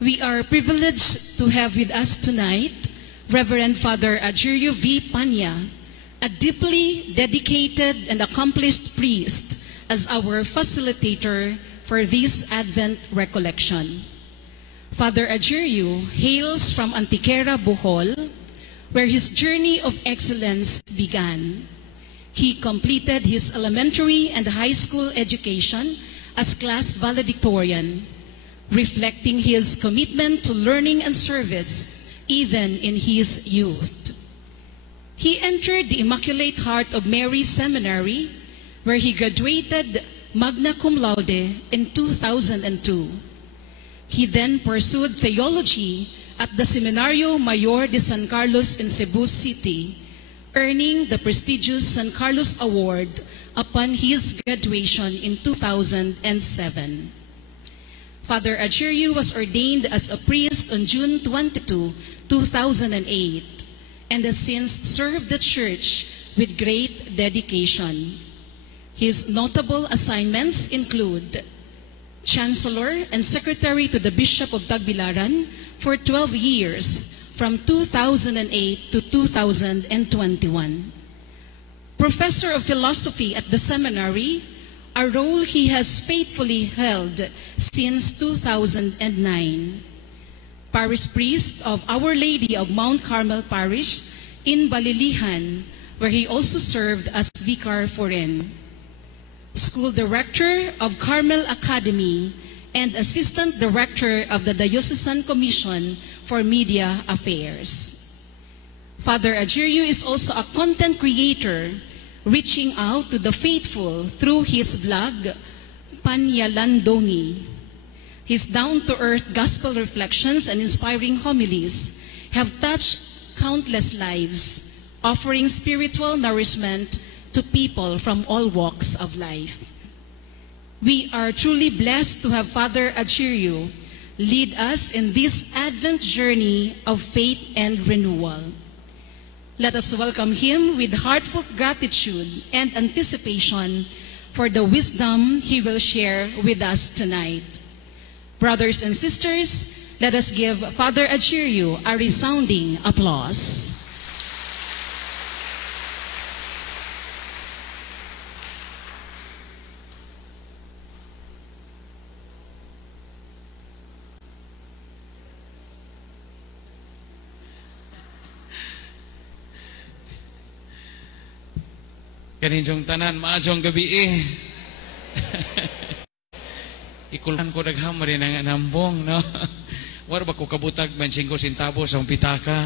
We are privileged to have with us tonight Reverend Father Adjurio V. Panya, a deeply dedicated and accomplished priest, as our facilitator for this Advent recollection. Father Adjurio hails from Antiquera, Bohol, where his journey of excellence began. He completed his elementary and high school education as class valedictorian, reflecting his commitment to learning and service even in his youth. He entered the Immaculate Heart of Mary Seminary, where he graduated magna cum laude in 2002. He then pursued theology at the Seminario Mayor de San Carlos in Cebu City, earning the prestigious San Carlos Award upon his graduation in 2007. Father Adjurio was ordained as a priest on June 22, 2008, and has since served the Church with great dedication. His notable assignments include Chancellor and Secretary to the Bishop of Tagbilaran for 12 years, from 2008 to 2021. Professor of Philosophy at the seminary, a role he has faithfully held since 2009. Parish priest of Our Lady of Mount Carmel Parish in Balilihan, where he also served as Vicar Foreign. School Director of Carmel Academy and Assistant Director of the Diocesan Commission for Media Affairs. Father Adjurio is also a content creator, reaching out to the faithful through his blog, Panyalandongi. His down-to-earth gospel reflections and inspiring homilies have touched countless lives, offering spiritual nourishment to people from all walks of life. We are truly blessed to have Father Adjurio lead us in this Advent journey of faith and renewal. Let us welcome him with heartfelt gratitude and anticipation for the wisdom he will share with us tonight. Brothers and sisters, let us give Father Adjurio a resounding applause. Kaninyong tanan, maadjong gabi eh. Ikulan ko dagham rin ang anambong, no? War ba ko kabutag man 5 centavos ang pitaka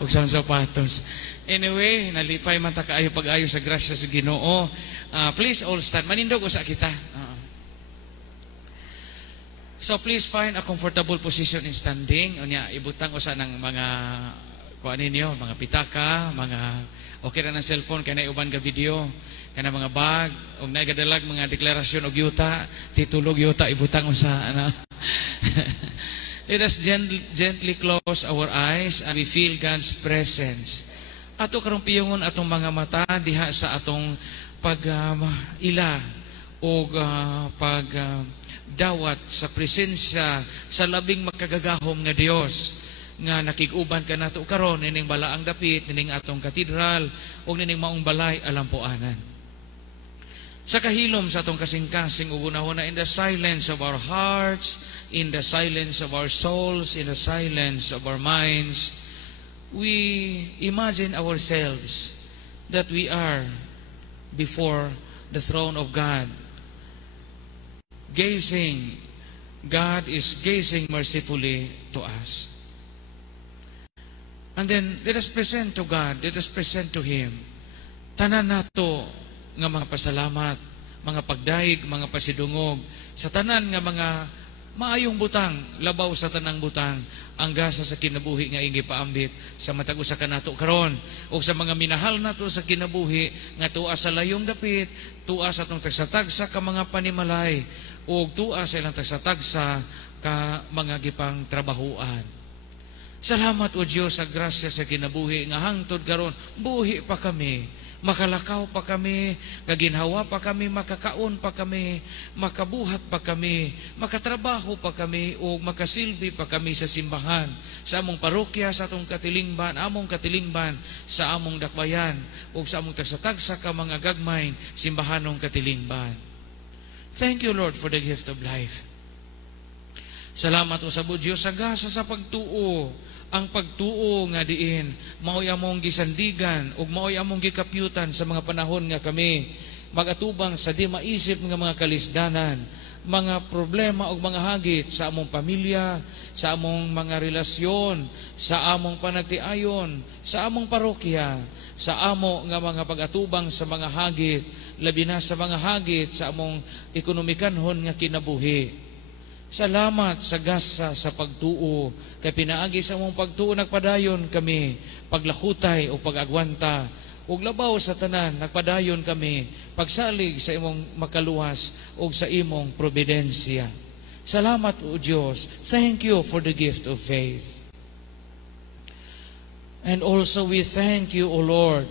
o sa sapatos. Anyway, nalipay man ta kaayo pag-ayo sa grasya sa Ginoo. Please all stand. Manindog usa kita. So please find a comfortable position in standing. Unya ibutang usa ng mga kuan ninyo, mga pitaka, mga okay na ng cellphone, kaya na uban ka video, kaya na mga bag, o naigadalag mga deklarasyon o yuta, titulog yuta, ibutang usa, ano. Let us gently close our eyes and we feel God's presence. Ato karong piyongon atong mga mata, diha sa atong pag-ila o pag-dawat sa presensya sa labing makagagahom nga Dios nga nakiguban ka nato karon nining balaang dapit, nining atong katedral o nining maong balay alampuanan. Sa kahilom sa atong kasing-kasing ugunahon na in the silence of our hearts, in the silence of our souls, in the silence of our minds, we imagine ourselves that we are before the throne of God. Gazing, God is gazing mercifully to us. And then, let us present to God, let us present to Him, tanan nato nga mga pasalamat, mga pagdaig, mga pasidungog, sa tanan nga mga maayong butang, labaw sa tanang butang, ang gasa sa kinabuhi nga ingi paambit sa matag usa ka nato karon, o sa mga minahal nato sa kinabuhi nga tuwa sa layong dapit, tuwa sa atong tagsatagsa ka mga panimalay, o tuwa sa ilang tagsatagsa ka mga gipang trabahuan. Salamat o Diyos sa grasya sa kinabuhi nga hangtod karon buhi pa kami Makalakaw pa kami, gaginhawa pa kami, makakaon pa kami, makabuhat pa kami, makatrabaho pa kami, o makasilbi pa kami sa simbahan, sa among parokya, sa atong katilingban, among katilingban, sa among dakbayan, o sa among tagsatagsa ka mga gagmay, simbahanong katilingban. Thank you, Lord, for the gift of life. Salamat o sa Diyos sa gasa sa pagtuo, ang pagtuo nga diin, maoy among gisandigan ug maoy among gikapyutan sa mga panahon nga kami magatubang sa di maisip nga mga kalisdanan, mga problema ug mga hagit sa among pamilya, sa among mga relasyon, sa among panagtiayon, sa among parokya, sa amo nga mga pagatubang sa mga hagit, labi na sa mga hagit sa among ekonomikanhon nga kinabuhi. Salamat sa gasa sa pagtuo, kay pinaagi sa mong pagtuo nagpadayon kami, paglakutay o pag-agwanta, ug labaw sa tanan nagpadayon kami, pagsalig sa imong makaluwas ug sa imong providensya. Salamat o Diyos. Thank you for the gift of faith. And also we thank you, O Lord,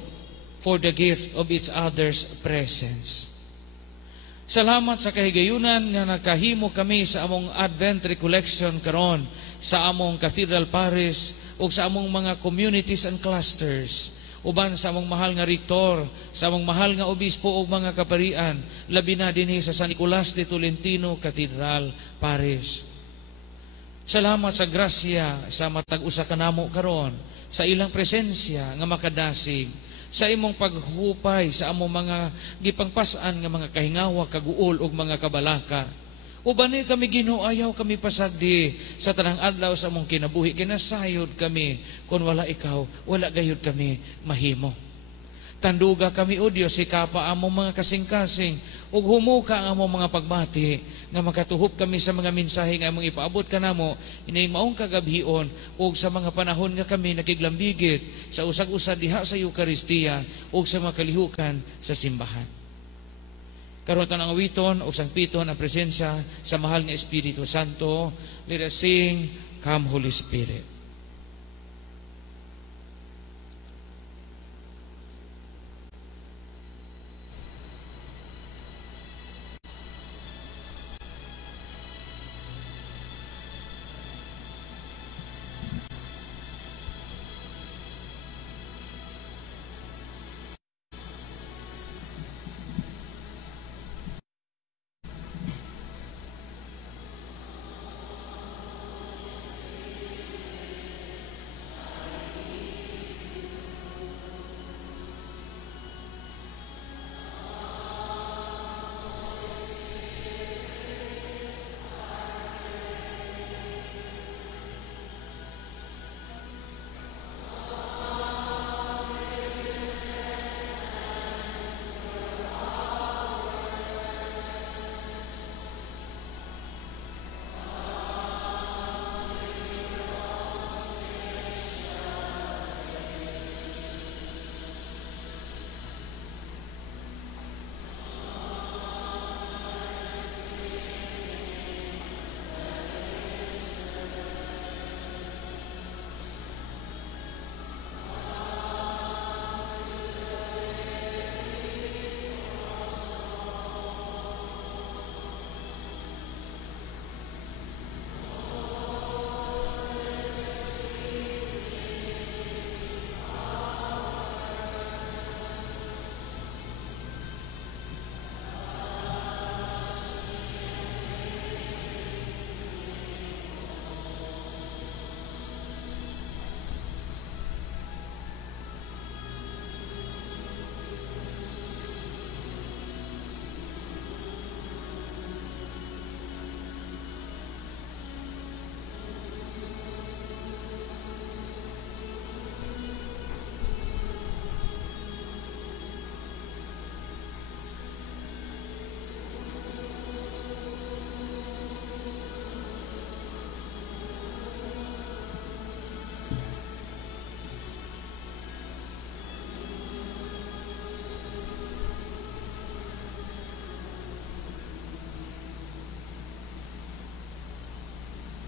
for the gift of each other's presence. Salamat sa kahigayunan nga nakahimo kami sa among Advent Recollection karon sa among Cathedral Parish o sa among mga communities and clusters, uban sa among mahal nga rektor, sa among mahal nga obispo o mga kaparian, labi na dinhi sa San Nicolas de Tolentino Cathedral Parish. Salamat sa grasya sa matag usa kanamo karon sa ilang presensya nga makadasig, sa imong paghupay sa among mga gipangpasan nga mga kahingawa, kaguol ug mga kabalaka. Uban ni kami Ginoo, ayaw kami pasagdi sa tanang adlaw sa among kinabuhi, kinasayod kami kun wala ikaw, wala gayud kami mahimo. Tanduga kami o Dios, sikapa among mga kasing-kasing ug humuka ang among mga pagbati nga makatuhop kami sa mga mensahe nga among ipaabot kanamo ining maong kagabhion ug sa mga panahon nga kami nakiglambigit sa usag-usad diha sa Eucharistia ug sa mga kalihukan sa simbahan. Karon ang awiton ug sangpiton ang presensya sa mahal nga Espiritu Santo. Let us sing, Come Holy Spirit.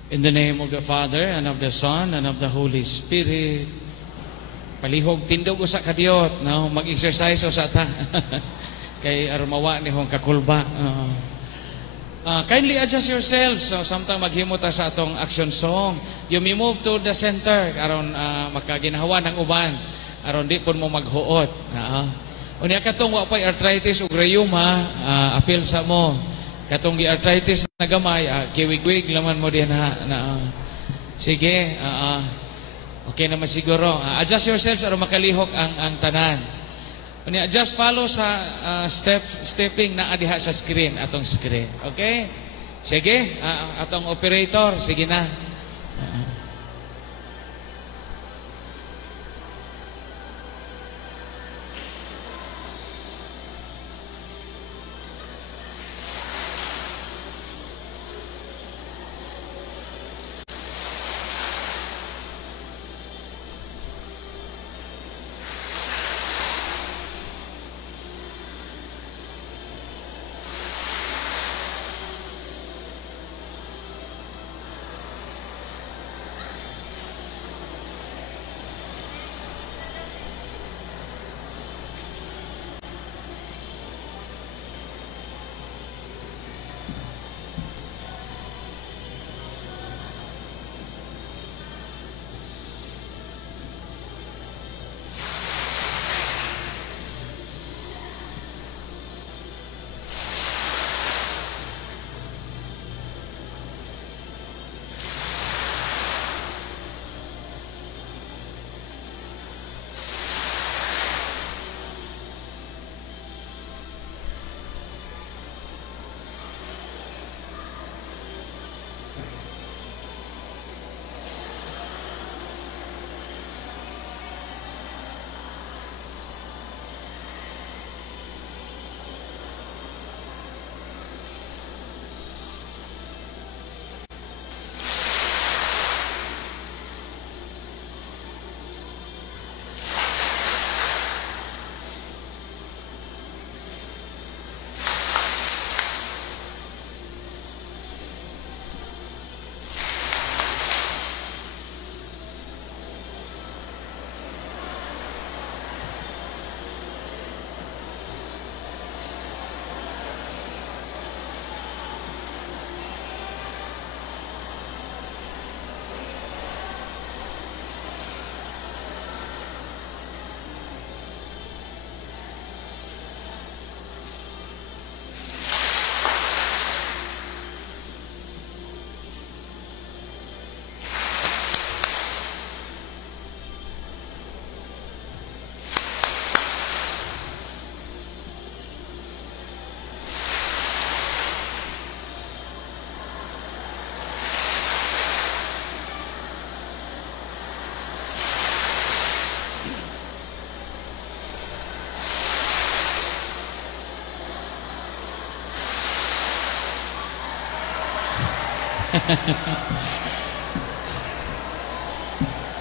In the name of the Father, and of the Son, and of the Holy Spirit. palihog tindog usa ka diot, no? Mag-exercise usa ta. Kay arumawa ni hong kakulba. Kindly adjust yourselves. So samtang maghimo ta sa atong action song, you may move to the center aron makaginahawa ng uban aron di pud mo maghuot. Unya katong wa pay arthritis ug rheuma, apil sa mo. Katong gi-arthritis na gamay, kiwig-wig laman mo diyan na. Sige, okay naman siguro. Adjust yourselves aron makalihok ang tanan. Unya just follow sa stepping na adiha sa screen, atong screen. Okay? Sige, atong operator, sige na.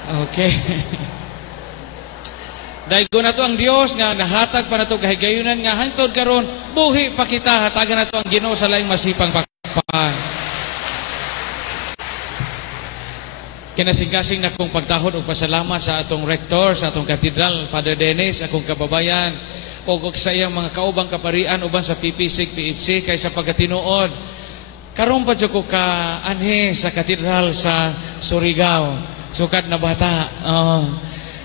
Okay. Daigo na to ang Dios nga nahatag pa na to kahigayunan nga hangtod karon buhi pa kita hatagan na to ang Ginoo sa laing masipang pakpan. Kinasingkasing na kong pagtahod o pasalamat sa atong rektor, sa atong katedral, Father Dennis, akong kababayan, o sa iyang mga kaubang kaparian, uban sa PPC, PHC, kay sa pagkatinuod. Karon pa ko ka anhe sa katedral sa Surigao, sukat na bata.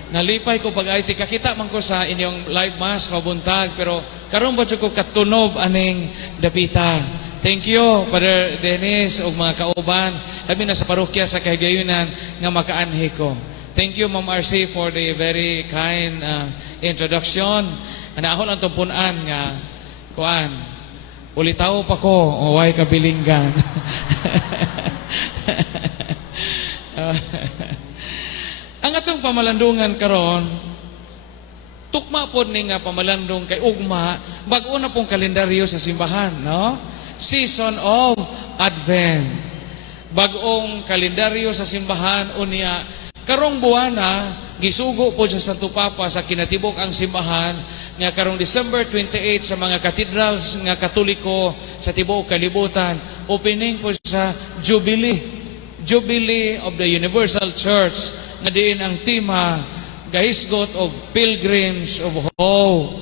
Nalipay ko pag-ay, kakita man ko sa inyong live mass, mabuntag, pero karon pa ko katunob aning dapita. Thank you, Father Dennis, o mga kauban, labi na sa parokya sa kahigayunan nga makaanhi ko. Thank you, Ma'am RC, for the very kind introduction. Anahon ang tumpunan nga, kuan, ulitaw pa ko, o way kabilinggan. Ang atong pamalandungan karon, tukma po ni nga pamalandong kay ugma, bag-o na pong kalendaryo sa simbahan, no? Season of Advent. Bagong kalendaryo sa simbahan unya karong buwan na gisugo po sa Santo Papa sa kinatibok ang simbahan nga karong December 28 sa mga cathedrals nga Katoliko sa tibuok kalibutan, opening po sa Jubilee of the Universal Church nga diin ang tema gahisgot og pilgrims of hope.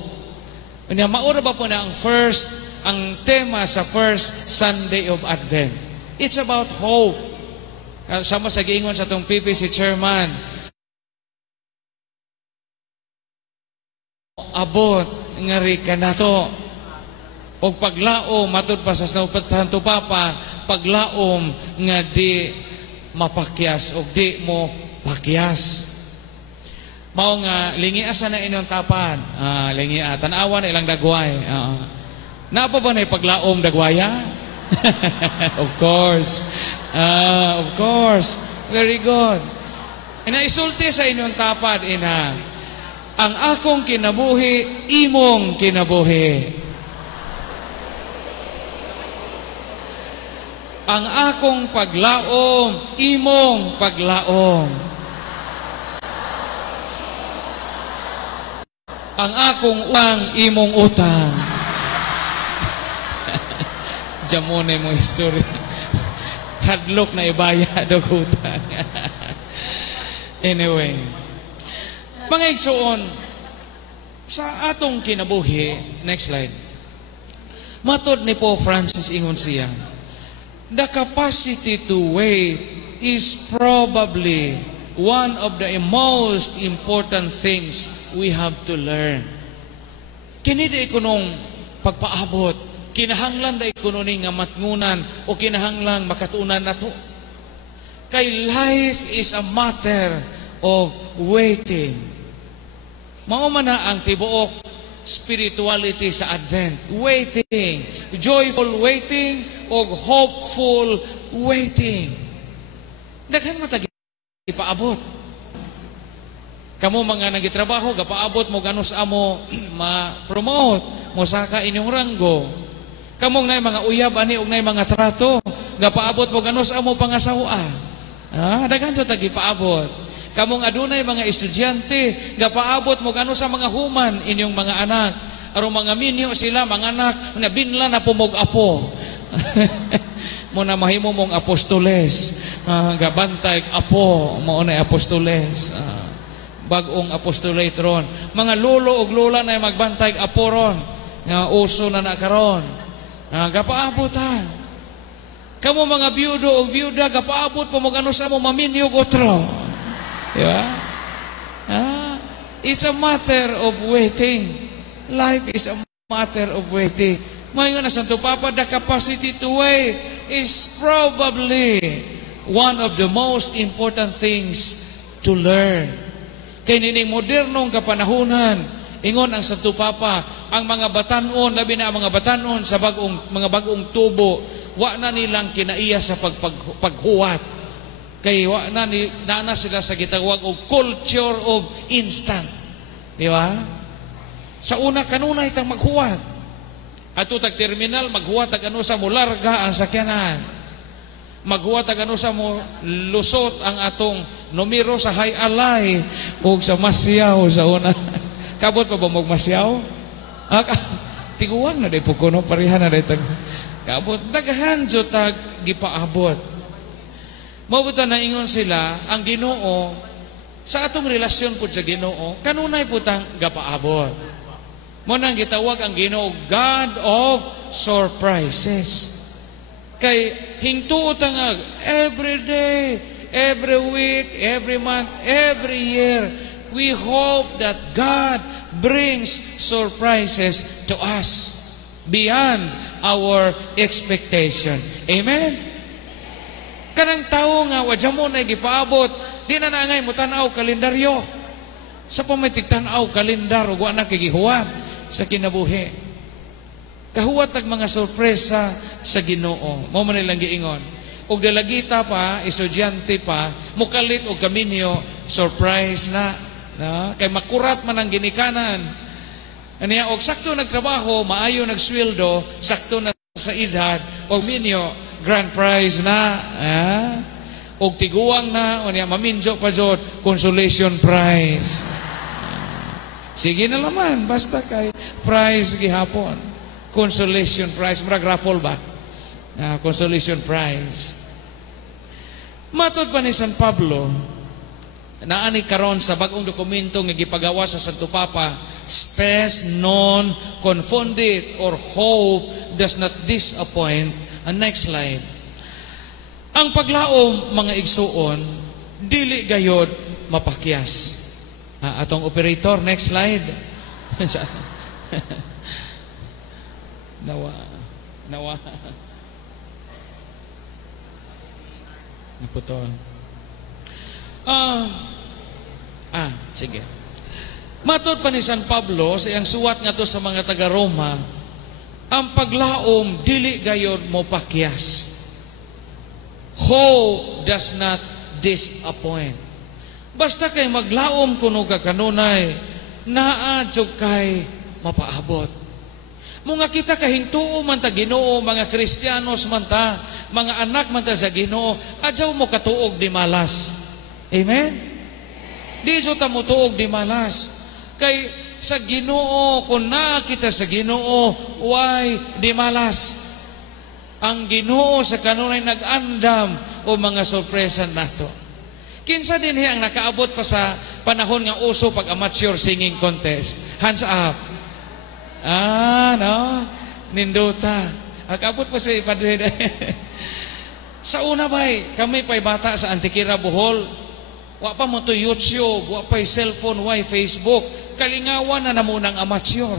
Unya maura ba po na ang tema sa first Sunday of Advent? It's about hope. Sama sa giingon sa tong PPC chairman, abot nga ri kanato og paglaom matud pa sa Santo Papa, paglaom nga di mapakyas og di mo pakyas. Mao nga lingi asa na inyong tapan, lingi tan-awan ilang dagway. Napa ba na paglaom dagwaya? Of course. Of course. Very good. Inaisulti sa inyong tapad ina, ang akong kinabuhi, imong kinabuhi. Ang akong paglaom, imong paglaom. Ang akong utang, imong utang. Jamone mo history. Hadlok na ibayad o utang. Anyway. Mga igsoon, sa atong kinabuhi, next slide. Matod ni Pope Francis ingon siya, the capacity to wait is probably one of the most important things we have to learn. Kini di ikunong pagpaabot, kinahanglan da ikunoning nga matngunan o kinahanglan makatunan nato. Kay life is a matter of waiting. Mao man na ang tibuok spirituality sa Advent. Waiting. Joyful waiting o hopeful waiting. Daghan matagi ipaabot. Kamo mga nagitrabaho, gapaabot mo ganus amo ma-promote mo saka inyong ranggo. Kamong nay mga uyab ani og nay mga trato, gapaabot mo ganus amo pangasawa. Daghan sa tagi paabot. Kamong adunay mga estudyante, gapaabot mo gano sa mga human inyong mga anak. Aron mga minyo sila, mga anak, na binla na pumog apo. Mo na mahimo mong apostoles. Gabantay apo, mo na apostoles. Bagong apostolate ron. Mga lolo og lola na magbantay apo ron. Nga uso na nakaron. Gapaabot ha. Kamo mga biyudo o biyuda, gapaabot po mo gano sa mo maminyo otro. Yeah? It's a matter of waiting. Life is a matter of waiting. Mayon na Santo Papa, the capacity to wait is probably one of the most important things to learn. Kay nining modernong kapanahunan, ingon ang Santo Papa, ang mga batanon, labi na ang mga batanon sa mga bagong tubo, wa na nilang kinaiya sa paghuwat. Kay wa na sila sa gitawag og culture of instant. Di ba? Sa una kanunay tang maghuwat. Ato tag terminal maghuwat tag ano sa mo larga ang sakyanan. Maghuwat tag ano sa mo lusot ang atong numero sa high alay ug sa masyaw sa una. Kabot pa ba mo masyaw? Tiguang na day pukuno pareha na day tag kabot daghan so tag gipaabot. Mabuta na ingon sila, ang Ginoo, sa atong relasyon po sa Ginoo, kanunay po tang gapaabot. Mo nang gitawag ang Ginoo, God of surprises. Kay hingtuo nga, every day, every week, every month, every year, we hope that God brings surprises to us beyond our expectation. Amen? Kanang tao nga, wadya mo na gipaabot, di na naangay mo tanaw kalendaryo. Sa pamitig tanaw kalendar, ugwa na kigihuwat sa kinabuhi. Kahuwat ang mga sorpresa sa Ginoo. Mo man nilang giingon. Og dalagita pa, estudyante pa, mukalit og kaminyo, surprise na. No? Kay makurat man ang ginikanan. Aniya, og sakto nagtrabaho, maayo nagsweldo, sakto na sa edad, og minyo, grand prize na, og tiguang na, o niya, maminjo pa jod, consolation prize. Sige na naman, basta kay prize gihapon. Consolation prize, murag raffle ba? Consolation prize. Matod pa ni San Pablo, naani karon sa bagong dokumento nga gipagawa sa Santo Papa, spes non confundit or hope does not disappoint. Ang next slide. Ang paglaom, mga igsuon, dili gayod mapakyas. Atong operator, next slide. Nawa. Naputol. Sige. Matod pa ni San Pablo sa iyang suwat nga to sa mga taga-Roma, ang paglaom dili gayod mo pakyas. Hope does not disappoint. Basta kay maglaom kuno ka kanunay, naadyo kay mapaabot. Mga kita kahintuo man ta Ginoo, mga Kristiyanos man ta, mga anak man ta sa Ginoo, adyaw mo katuog di malas. Amen? Di jo ta mo tuog di malas. Kay sa Ginoo, kung nakita sa Ginoo, why di malas? Ang Ginoo sa kanunay nag-andam o mga sorpresa nato. Kinsa din ang nakaabot pa sa panahon nga uso pag amateur singing contest. Hands up. No? Nindota. Nakaabot pa sa ipadre. Sa una ba'y, kami pa'y bata sa Antikira, Bohol. Wa pa mo to YouTube, wa pa'y cellphone, wa Facebook. Kalingawan na namunang amateur.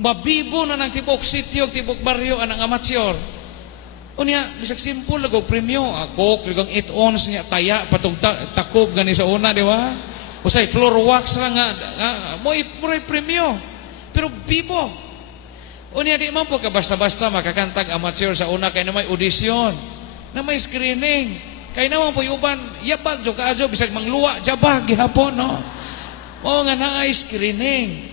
Mabibo na ng tibok sityo, tibok baryo ang amateur. Unya, bisag simple lago premyo. Ako, kiligang 8 ons niya, taya, patong takob gani sa una, di ba? Usay, floor wax lang nga. Mo'y premyo. Pero bibo. Unya, di man po ka basta-basta makakantag amateur sa una kaya na may audition, na may screening. Kaya naman po yung uban, yabag, jo kaadyo, bisag mangluwa, jabag, gihapon, no? O nga na ay screening.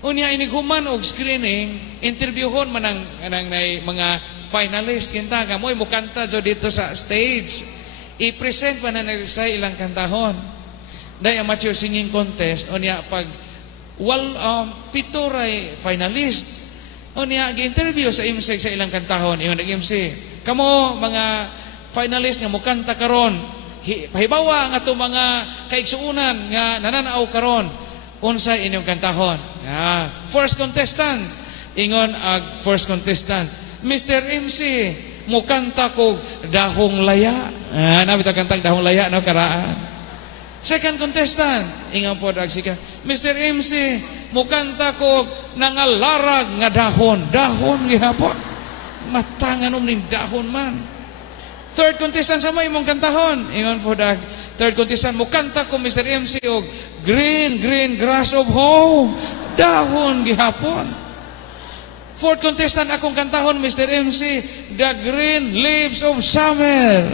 Unya iniguman og screening, interviewhon man ang mga finalist kinta nga mo'y mukanta jo dito sa stage. I-present pa na sa ilang kantahon. Dahil amateur singing contest, unya pag pituray finalist, unya gi-interview sa IMSEC sa ilang kantahon, iyon nag-MC. Kamo mga finalist nga mukanta karon, pahibawa nga to mga kaigsuunan nga nananaw karon. Unsay inyong kantahon? First contestant. Ingon ag first contestant. Mr. MC, mukanta ko Dahong Laya. Nabita kantang Dahong Laya, no, karaan. Second contestant. Ingon po ag sika. Mr. MC, mukanta ko nangalarag nga dahon. Dahon, gihapon. Matanganom ning dahon man. Third contestant sa mo imong kantahon. Ingon po ag third contestant, mukanta ko Mr. MC og green grass of home. Dahon gihapon. Fourth contestant akong kantahon Mr. MC, the green leaves of summer.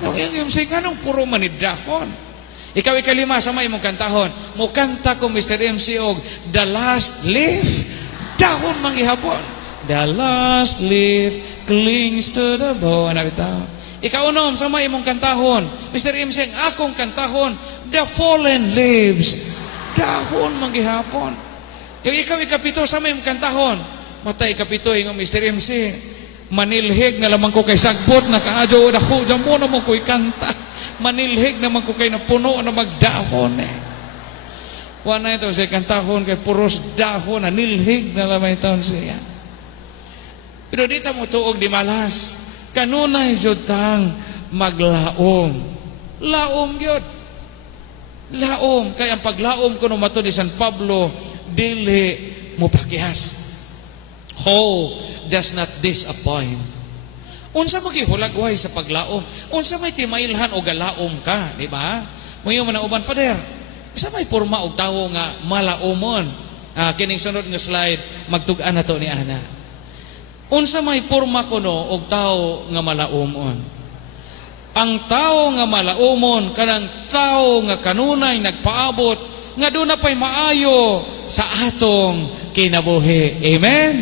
Yung MC kanong puro manid dahon. Ikaw ikalima sa may imong kantahon, mukanta ko Mr. MC og the last leaf. Dahon man gihapon. The last leaf clings to the bough. Ano bitaw? Ikaunom sa may imong kantahon, Mr. MC, ang akong kantahon, the fallen leaves. Dahon manggihapon. Yung ikaw ikapito sa may imong kantahon, matay ikapito yung Mr. MC, manilhig na lamang ko kay sagbot na kaadyo o dako, dyan mo naman ko'y kanta. Manilhig naman ko kay napuno na magdahon eh. Wala ito sa kantahon kay puros dahon, nilhig na lamang ito siya. Pero dito mo tuog di malas. Kanunay judang maglaom. Laom gyud. Laom. Kaya ang paglaom ko mato ni San Pablo, dili mo pakyas. Hope does not disappoint. Unsa mo gihulagway sa paglaom? Unsa may timailhan o galaom ka, di ba? Mayo man ang uban pader. Isa may porma og tawo nga malaomon. Kining sunod nga slide magtug-an nato ni Ana. Unsa may porma kuno og tao nga malaumon. Ang tao nga malaumon kanang tao nga kanunay nagpaabot nga doon na pa'y maayo sa atong kinabuhi. Amen?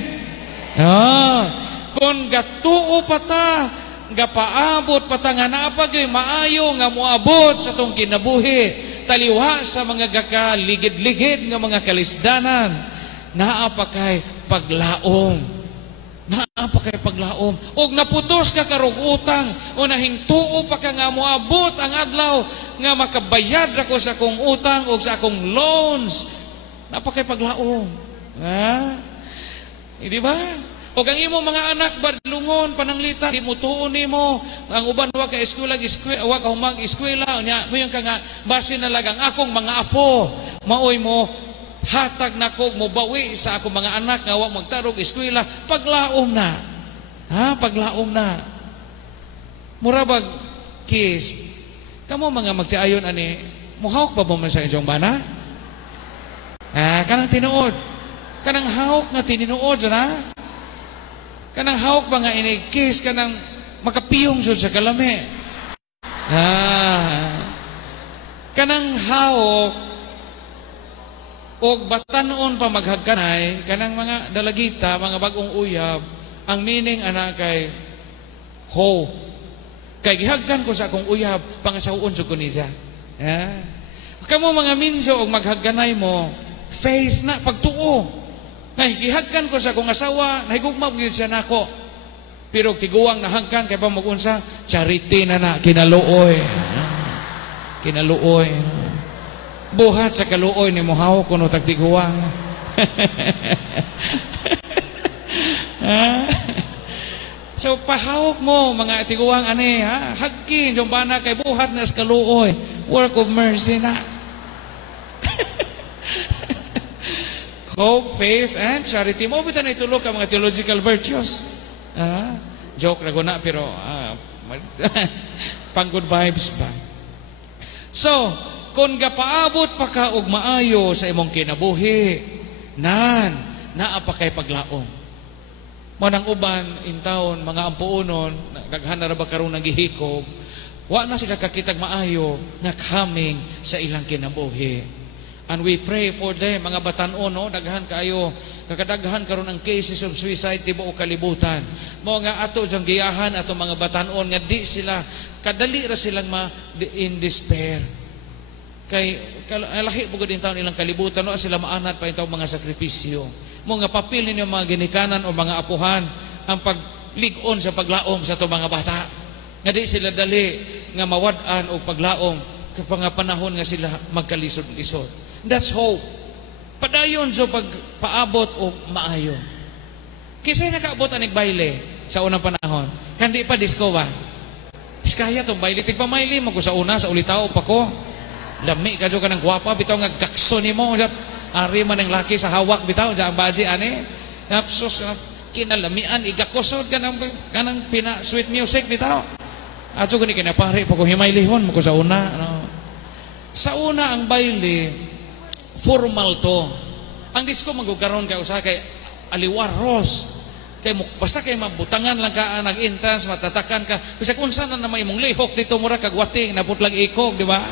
Kung gatuo pa ta, gapaabot pa ta nga napagay maayo nga muabot sa atong kinabuhi, taliwa sa mga gakaligid-ligid nga mga kalisdanan, naapakay paglaom. Naapakay paglaom. Og naputos ka karog utang o nahingtuo pa ka nga moabot ang adlaw nga makabayad ako sa akong utang o sa akong loans. Napakay paglaom. Ha? Di ba? O ang imo mga anak badlungon pananglitan di mo tuon nimo ang uban wa ka eskwela wa ka humag eskwela nya moyon ka nga base na lang ang akong mga apo maoy mo hatag nako mo bawi sa akong mga anak nga wa magtarog eskwela paglaom na. Ha, paglaom na. Murabag kiss. Kamo mga magtiayon ani, muhawk pa ba man sa inyong bana? Kanang tinuod. Kanang hawk nga tinuod na. Kanang hawk ba nga ini kiss kanang makapiyong jud sa kalami. Kanang hawk og batanon pa maghagkanay kanang mga dalagita, mga bagong uyab, ang meaning ana kay ho. Kay gihagkan ko sa akong uyab pangasawon jud ko niya. Kamo mga minso og maghagkanay mo, faith na pagtuo. Ngay gihagkan ko sa akong asawa, nahigugma gyud siya nako. Pero tiguwang nahagkan kay pa magunsa, charity na kinaluoy. Kinaluoy. Buhat sa kaluoy ni mohaw kuno tagtiguwang. So pahawak mo mga tiguwang ani ha, hagkin yung bana kay buhat na sa kaluoy, work of mercy na. Hope, faith, and charity. Mo bitan na itulog ka mga theological virtues. Joke na guna pero pang good vibes ba. So kung gapaabot pa ka og maayo sa imong kinabuhi, naa pa kay paglaom. Manang uban in town, mga ampuonon, daghan na ra ba karon nagihikog, wa na sila kakitag maayo nga coming sa ilang kinabuhi. And we pray for them, mga batan-on, no? Daghan kaayo, kakadaghan karon ang cases of suicide tibuok kalibutan. Mo nga ato jang giyahan ato mga batan-on nga di sila kadali ra silang in despair. Kay lahi pugod in taon ilang kalibutan, no? Sila maanad pa itaw mga sakripisyo. Mo nga papil ninyo mga ginikanan o mga apuhan ang paglig-on sa paglaom sa to mga bata. Nga di sila dali nga mawad-an o paglaom kapag nga panahon nga sila magkalisod-lisod. That's hope. Padayon so pagpaabot o maayo. Kisay nakaabot anig baile sa unang panahon. Kandi pa disco ba? Iskaya tong baile. Tigpamaili mo ko sa una, sa ulitaw pa ko. Lami ka dyan ka ng guwapa, bitaw nga gakso ni mo. Ari man ang laki sa hawak bitaw ang baji ani napsos kinalamian igakosod kanang pina sweet music bitaw ato gani kinapare pa ko himaylihon mo ko sa una sa una ang baile formal to ang disco magukaron kay usa kay aliwaros kay basta kay mabutangan lang ka nag-entrance matatakan ka bisag unsa na may imong lihok dito mura kagwating naputlag ikog di ba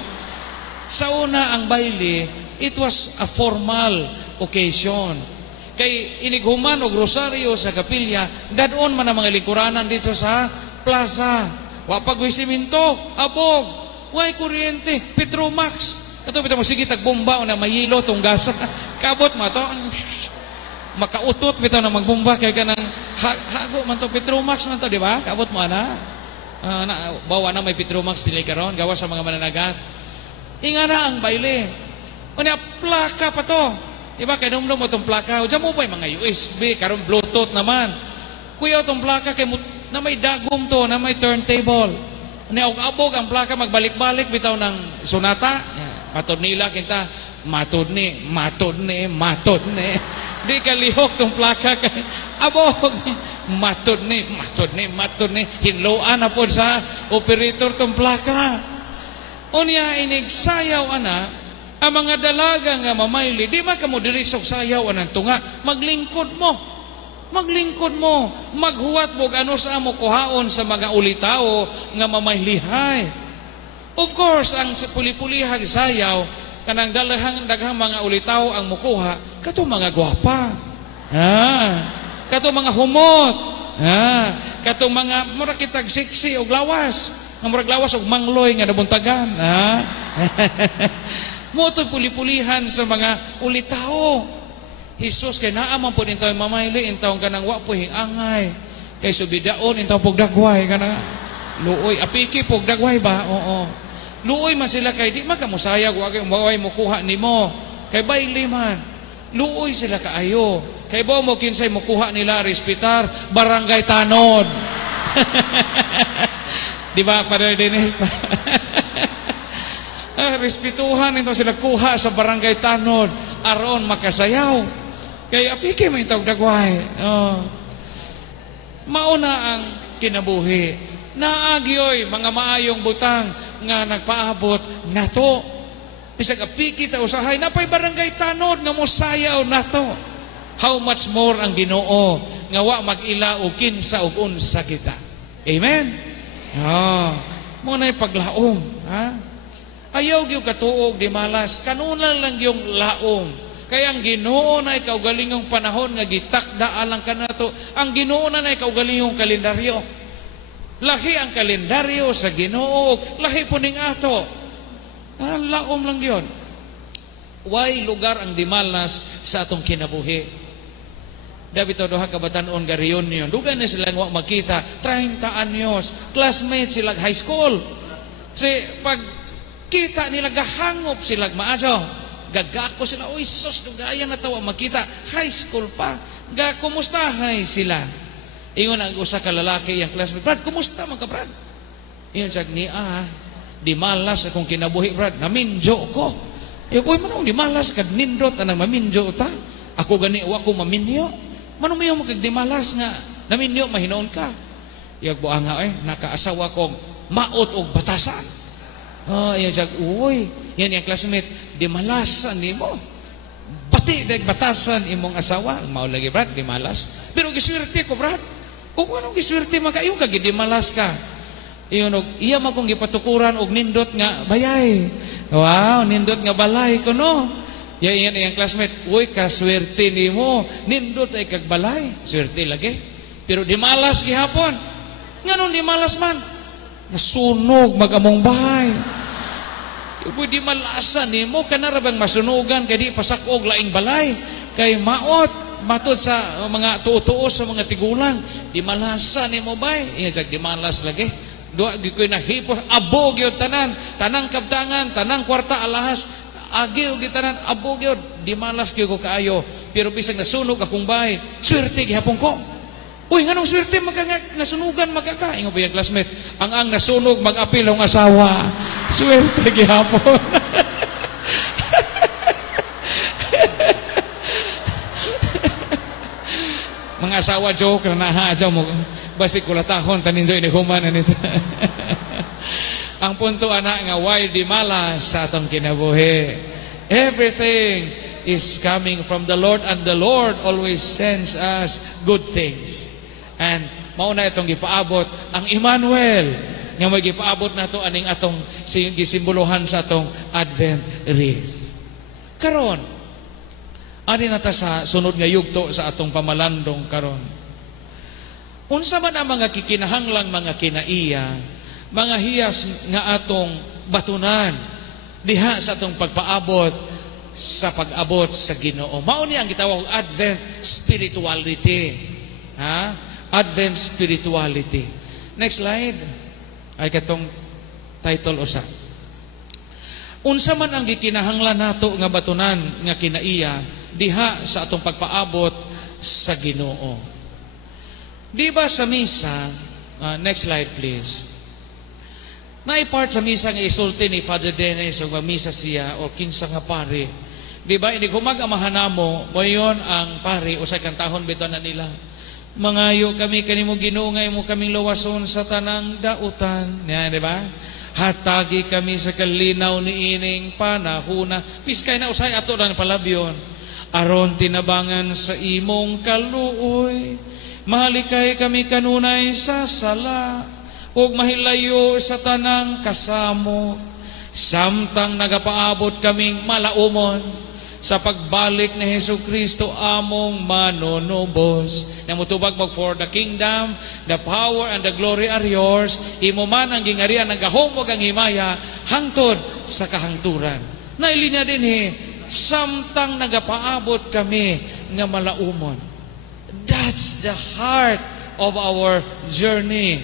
sa una ang baile it was a formal occasion. Kay inighuman og rosaryo sa kapilya, dadon man ang mga lingkuranan dito sa plaza. Wa pagoy simento, abog, way kuryente, Petromax. Kato bitaw mo sige tagbomba o na mayilo tong gasa. Kabot mo to. Makautot bitaw na magbomba kay kanang hago man to Petromax man to, di ba? Kabot mo ana. Bawa na may Petromax dili karon gawa sa mga mananagat. Inga na ang baile. Unya plaka pa to. Diba kay numdum mo tong plaka. Diyan mo ba yung mga USB karon Bluetooth naman. Kuya tong plaka kay na may dagom to, na may turntable. Unya og abog ang plaka magbalik-balik bitaw ng sonata. Matod nila kita, matod ni. Di ka lihok tong plaka kay abog. Matod ni. Hinloan na po sa operator tong plaka. Unya inigsayaw ana ang mga dalaga nga mamayli, di ba kamo diri sok sayaw anang tunga, maglingkod mo, maghuwat mo ano sa mo kuhaon sa mga ulitao nga mamaylihay. Of course, ang puli-pulihag sayaw, kanang daghang mga ulitao ang mukuha, kato mga gwapa, kato mga humot, kato mga mura kitag sexy og lawas, nga murag lawas og mangloy nga nabuntagan, mo ito'y puli-pulihan sa mga ulitao. Jesus kay naaman po nintaw yung mamayli, intaw ka nang wapo hingangay. Kay subidaon, intaw pogdagway ka na. Luoy, apiki pogdagway ba? Oo. Luoy man sila kay di makamusayag, wagay mo kuha nimo. Kay baili man. Luoy sila kaayo. Kay bao mo kinsay mo kuha nila respitar, barangay tanod. Di ba, Father Dennis? Respetuhan ito sila kuha sa barangay tanod aron makasayaw. Kay apike may tawag dagway. Mauna ang kinabuhi. Naagyoy mga maayong butang nga nagpaabot nato. Bisag apiki ta usahay napay barangay tanod nga mosayaw nato. How much more ang Ginoo nga wa mag-ila og kinsa ug unsa kita. Amen. Mo nay paglaom, ha? Ayaw gyud katuog di malas, kanunan lang yung laom. Kaya ang Ginoo na kaugalingong panahon nga gitakda alang kanato. Ang Ginoo na kaugalingong kalendaryo. Lahi ang kalendaryo sa Ginoo, lahi po ning ato. Laom lang yun. Way lugar ang dimalas sa atong kinabuhi. Dabi to duha ka batan-on ga reunion. Dugan na sila nga makita 30 anyos, classmates sila high school. Pag kita nila gahangop sila maajo. Gagako sila, oy sus, dugayan na tawa makita high school pa. Kumustahay sila. Ingon ang usa ka lalaki yang classmate, Brad, kumusta man ka, Brad? Ingon siya ni di malas akong kinabuhi, Brad. Naminjo ko. Uy, manong di malas kad nindot anang maminjo ta? Ako gani wa ko maminyo. Manong mayo mo kag di malas nga naminyo mahinoon ka. Iyag buang nga nakaasawa kong maot og batasan. Iyon siya, uy, yan yung classmate, di malasan ni mo. Bati dahil batasan imong asawa. Mao lagi, Brad, di malas. Pero giswerte ko, Brad. Kung anong giswerte makayo ka, di malas ka. Iyon, iya man kong gipatukuran og nindot nga bayay. Wow, nindot nga balay ko, no? Yan yung classmate, uy, kaswerte ni mo. Nindot ay kagbalay. Swerte lagi. Pero di malas gihapon. Nganon di malas man. Nasunog mag-among bahay. Uy, di malasan ni mo. Kanarabang masunugan, kaya di pasakog laing balay. Kay maot. Matod sa mga tuo-tuo sa mga tigulang. Di malasan ni mo bay. Iyan, di malas lagi. Doa gikoy na hipos. Abog yun tanan. Tanang kabdangan, tanang kwarta alahas. Agiw gitanan, abog yun. Di malas ko kaayo. Pero bisag nasunog akong bay. Swerte gihapon ko. Uy, nganong swerte nasunugan magkaka. Ingo ba yung classmate? Ang nasunog mag-apil ang asawa. Swerte gihapon. Mga asawa joke na nahaadyaw mo. Basi kulatahon taninjoy ni human na nito. Ang punto anak nga why di malas sa atong kinabuhi. Everything is coming from the Lord and the Lord always sends us good things. And mauna itong gipaabot ang Emmanuel nga may gipaabot na to aning atong gisimbolohan sa atong Advent wreath. Karon, ani na ta sa sunod nga yugto sa atong pamalandong karon. Unsa man ang mga kikinahanglang mga kinaiya, mga hiyas nga atong batunan diha sa atong pagpaabot sa pag-abot sa Ginoo. Mao ni ang gitawag Advent spirituality. Advent spirituality. Next slide. Ay katong title usa. Unsa man ang gikinahanglan nato nga batunan nga kinaiya diha sa atong pagpaabot sa Ginoo. Di ba sa misa, next slide please. Naipart sa misa nga isulti ni Father Dennis o misa siya o kinsa nga pare. Di ba, ini kumag-amahan mo, moyon ang pare, usay kang tahon bito na nila. Mangayo kami kanimo Ginoo nga imo kaming lawason sa tanang dautan. Yan, di ba? Hatagi kami sa kalinaw ni ining panahuna. Piskay na usay ato lang palabyon. Aron tinabangan sa imong kaluoy. Mahalikay kami kanunay sa sala. Ug mahilayo sa tanang kasamo. Samtang nagapaabot kaming malaumon sa pagbalik ni Jesucristo among manunubos. Namutubag mag for the kingdom, the power and the glory are yours. Imo man ang gingarian ng gahumog ang himaya hangtod sa kahangturan. Nailinya din samtang nagapaabot kami nga malaumon. That's the heart of our journey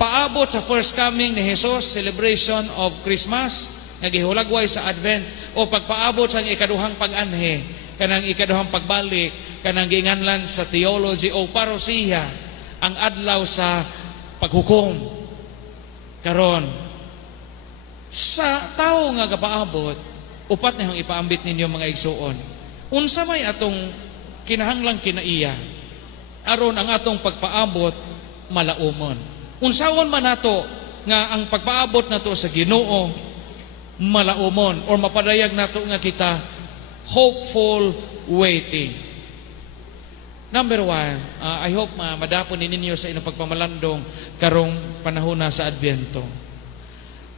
paabot sa first coming ni Jesus, celebration of Christmas, nga gihulagway sa Advent, o pagpaabot sa ikaduhang pag-anhe, kanang ikaduhang pagbalik, kanang ginganlan sa theology o parousia, ang adlaw sa paghukom. Karon, sa tao nga gapaabot, upat na yung ipaambit ninyo mga igsuon. Unsa may atong kinahanglang kinaiya, aron ang atong pagpaabot malaumon. Unsaon man nato nga ang pagpaabot nato sa Ginoo malaumon, or mapadayag nato nga kita hopeful waiting. Number one, I hope madapon ninyo sa inyong pagpamalandong karong panahon na sa Adbyento.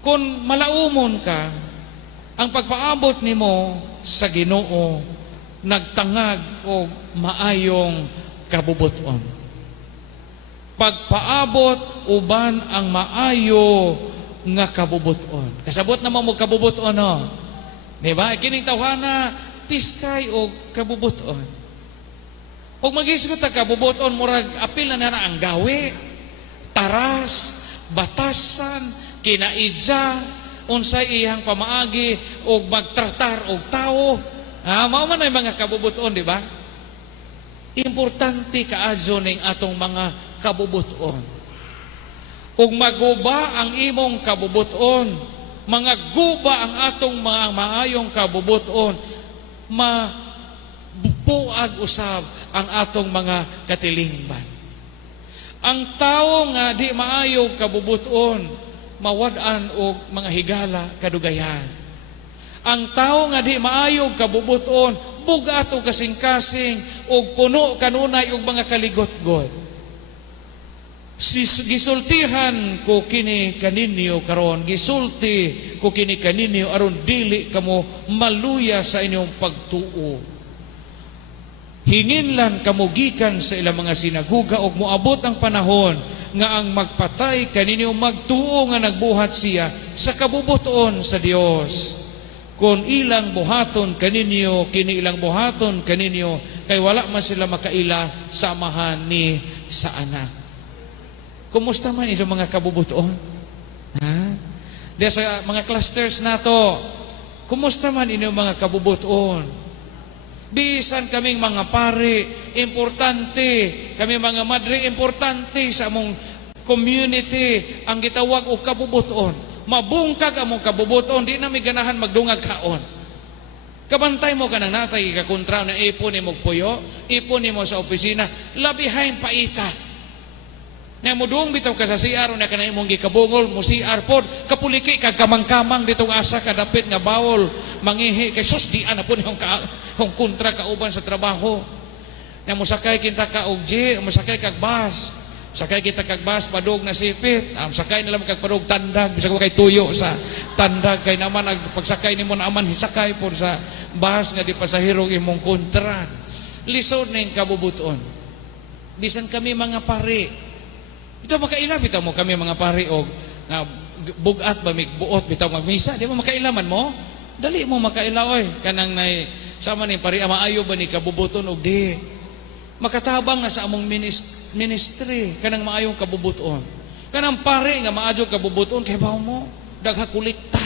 Kung malaumon ka, ang pagpaabot nimo sa Ginoo nagtangag o maayong kabubuton. Pagpaabot uban ang maayo nga kabubuton. Kasabot naman mo kabubuton, no? Diba? Kining tawhana, piskay o kabubuton. O mag-isgot ang kabubuton, murag apil na na ang gawi, taras, batasan, kinaidya, unsay iyang pamaagi, o magtratar o tao. Mao man ay mga kabubuton, di ba? Importante kaadyo ning atong mga kabubuton. Ug maguba ang imong kabubuton, mga guba ang atong mga maayong kabubuton, mabupuag usab ang atong mga katilingban. Ang tao nga di maayong kabubuton, mawad-an og mga higala kadugayan. Ang tao nga di maayong kabubuton, bugat o kasing-kasing o puno kanunay og mga kaligot-got. Gisultihan ko kini kaninyo karon, gisulti ko kini kaninyo aron dili kamo maluya sa inyong pagtuo. Hinginlan kamo gikan sa ilang mga sinaguga og moabot ang panahon nga ang magpatay kaninyo magtuo nga nagbuhat siya sa kabubuton sa Dios. Kung ilang buhaton kaninyo, kini ilang buhaton kaninyo, kay wala man sila makaila sa amahan ni sa anak. Kumusta man inyong mga kabubuton? Sa mga clusters nato, kumusta man inyong mga kabubuton? Bisan kaming mga pari, importante, kami mga madre, importante sa among community, ang gitawag o kabubuton. Mabungkag among kabubuton, di na may ganahan magdungag kaon. Kabantay mo ka ng natay, ikakontra na ipon ni mo puyo, ipon ni mo sa opisina, labihain paita. Na mo doong bitaw ka sa CR, na kanay mong gikabungol, mo CR pod, kapuliki, kagkamang-kamang ditong asa, kadapit nga bawol, mangihi, kay sus, diyan na po niyong kontra kauban sa trabaho. Na mo sakay kinta ka og G, mo sakay kag bus, sakay kita kag bus, padog na sipit, sakay nalang kag padog tandag, bisag kay tuyo sa tandag, kay naman, pagsakay ni mo na aman, hisakay po sa bus, nga di pasahirong imong kontra. Lisod na yung kabubuton. Bisan kami mga pari, ito makaila, bitaw mo kami mga pari o bugat ba, may buot, bitaw magmisa, di mo makailaman mo? Dali mo makaila, oy. Kanang sama ni pari, maayo ba ni kabubuton o di? Makatabang na sa among ministry, kanang maayong kabubuton. Kanang pari nga maadyo kabubuton, kay baw mo, dagha kulikta.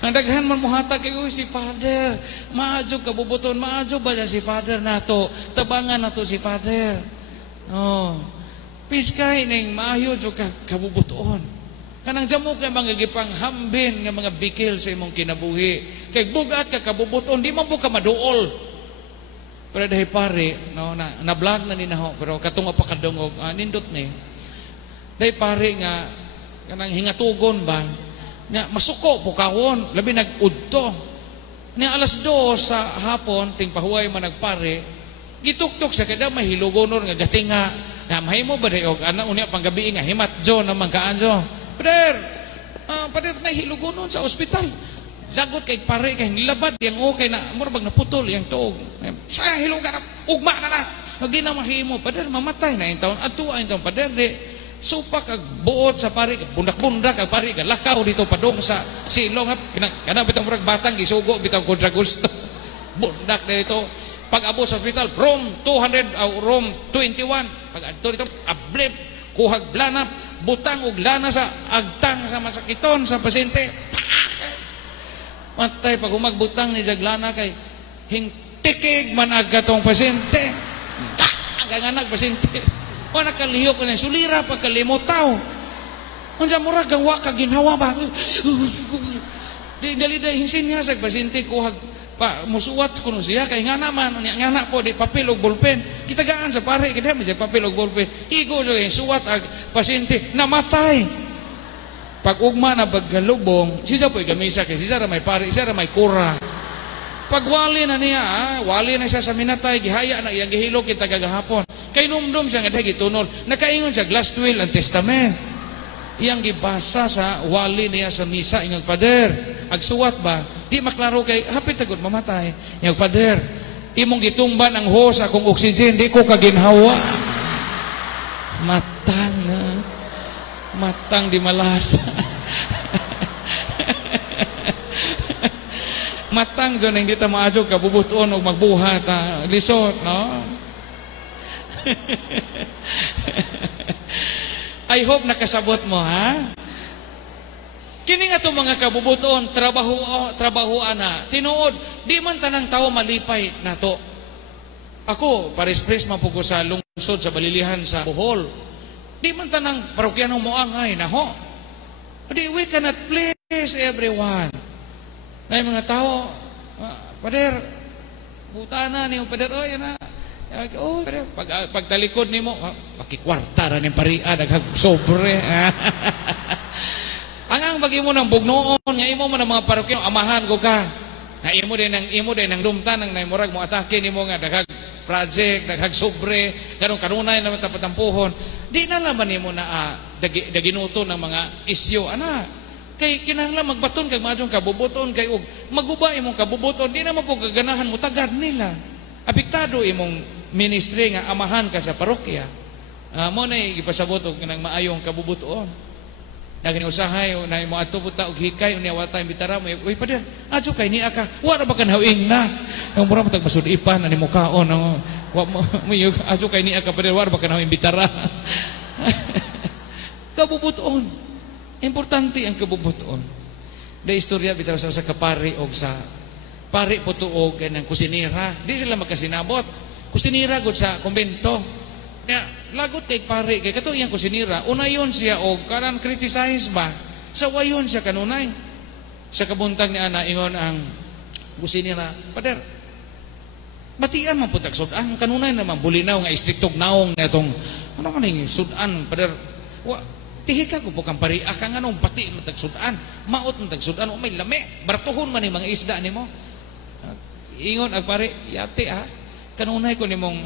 Ang daghan man muhatag kay si Father, maadyo kabubuton, maadyo ba si Father nato? Tabangan nato si Father. Piskay ning maayo jo kabubuton. Kanang jamo kay mga gipanghambin nga mga bikil sa imong kinabuhi. Kay bugat ka kabubuton, di man po ka maduol. Pero dahil pare, na vlog na ninaho, pero katong apakadungog, nindot ni. Dahil pare nga kanang hingatugon ba? Nga masuko po kawon, labi nag-udto. Nga alas 2 sa hapon, ting pahuway man nagpare, gituktok sa kada mahilugonor nga gatinga. Na mahimo ba dayo ana unya panggabi nga himatjo naman kaanjo. Pader, pader na hilugonon sa ospital. Lagot kay pare kay nilabad yang okay na murag naputol yang tuog. Sa hilugan ugma na na. Hindi na mahimo pader mamatay na intawon. Adtua intawon pader di supak kag buot sa pare, bundak-bundak kag pare lakaw dito padong sa silong kana bitong murag batang gisugo bitong kontra gusto. Bundak dito. Pag abot sa hospital, room 200, room 21. Pag adto dito, ablip, kuhag blanap, butang og lana sa agtang sa masakiton sa pasyente. Matay pag umagbutang ni jaglana kay hingtikig man agka tong pasyente. Ganganag pasyente. Wa nakaliyo ko na sulira pagkalimutaw. Unsa murag gawa ka ginhawa ba? Di dali hinsin niya sa pasyente kuhag pa musuwat kuno siya kay nga naman nga na po di papel og bolpen. Kitagaan sa pare kaya may papel og bolpen. Igo so suwat ag pasyente namatay. Pag ugma na baggalubong, siya po gamisa kay siya ra may pare, siya ra may kura. Pag wali na niya, wali na siya sa minatay, gihaya na iyang gihilo kita gagahapon. Kay numdum siya nga dahil gitunol. Nakaingon siya last will and testament. Iyang gibasa sa wali niya sa misa ingang Father. Agsuwat ba? Di maklaro kay hapit agud mamatay. Ingang Father, imong gitumban ang hose akong oxygen, di ko kaginhawa. Matang di malasa. Matang dyan hindi ta maadyo kabubuton o magbuhat lisot, no? I hope nakasabot mo, ha? Kini nga itong mga kabubuton, trabaho ana. Tinuod, di man tanang tao malipay na to. Ako, pares-pres mapugo sa lungsod sa Balilihan sa Bohol. Di man tanang parokyanong moangay na ho. We cannot please everyone. Na yung mga tao, Pader, butana ni mo, Pader, yan na. Pader, pagtalikod ni mo, pakikwarta rin yung paria, sobre. Ang bagi mo ng bugnoon, nga imo mo ng mga parokyo, amahan ko ka. Na imo din ng lumtan, ng naimurag mo atake ni mo nga, daghag project, daghag sobre, ganun kanunay naman tapatampuhon. Di na naman ni mo na daginuto ng mga isyo. Kay kinahanglan magbaton kag maadtong kabubuton kay og maguba imong kabubuton di naman po gaganahan mo tagad nila. Apektado imong ministry nga amahan ka sa parokya. Mo na gipasabot og kanang maayong kabubuton. Daghan usahay na imo adto puta og hikay unya wa tay bitara mo. Uy Pader, adto kay niya ka. Wa ra ba kan hawing na. Ang mura matag masudipan ani mo kaon wa mo adto kay niya ka Pader wa ra ba kan hawing bitara. Kabubuton. Importante ang kabubuton. Da istorya bitaw sa kapari o sa pari po tuog ng kusinira. Di sila magkasinabot. Kusinira gud sa kumbento. Lagot kay pari kay kato iyang kusinira. Unayon siya og kanan criticize ba. Sa wayon siya kanunay. Sa kabuntag ni ana ingon ang kusinira, Pader, batian man putag sudan kanunay naman bulinaw nga istriktog naong netong ano man ning sudan, Pader. Tihika ko po kang paria ka nga nung pati mo tagsudan, maot mo tagsudan, o may lami, bartuhon man yung mga isda ni mo. Ingon ag pare, yate kanunay ko ni mong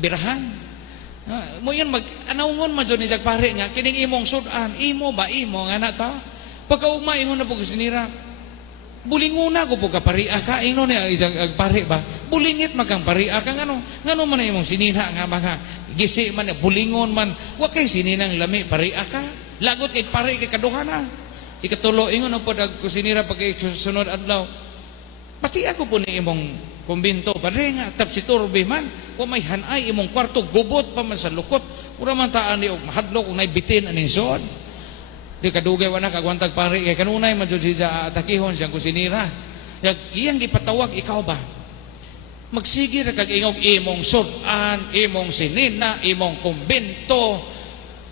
birahan. Mo yun anawon man dyan ni pare nga, kining imong sudan, imo ba imo nga na ta? Pagkaugma, ingon na po sinira, bulinguna ko po ka paria ka, ingon ni ag pare ba, bulingit magkang paria ka, nga man na imong sinira nga ba nga, gisi man, bulingon man, wa kay sininang lami, paria ka. Lagot kay pare kay kaduha na. Ikatulo, ingon na po kusinira pag sunod adlaw. Pati ako po ni imong kumbinto, pare nga, tapsiturbe man, wa may hanay, imong kwarto, gubot pa man sa lukot. Ura man taan ni, mahadlok, kung naibitin aning soon. Di kadugay wa na kagwantag pare, kay kanunay man dyan siya atakihon siyang kusinira. Iyang ipatawag, ikaw ba? Magsige ra kag ingog imong sudan, imong sinina, imong kumbento.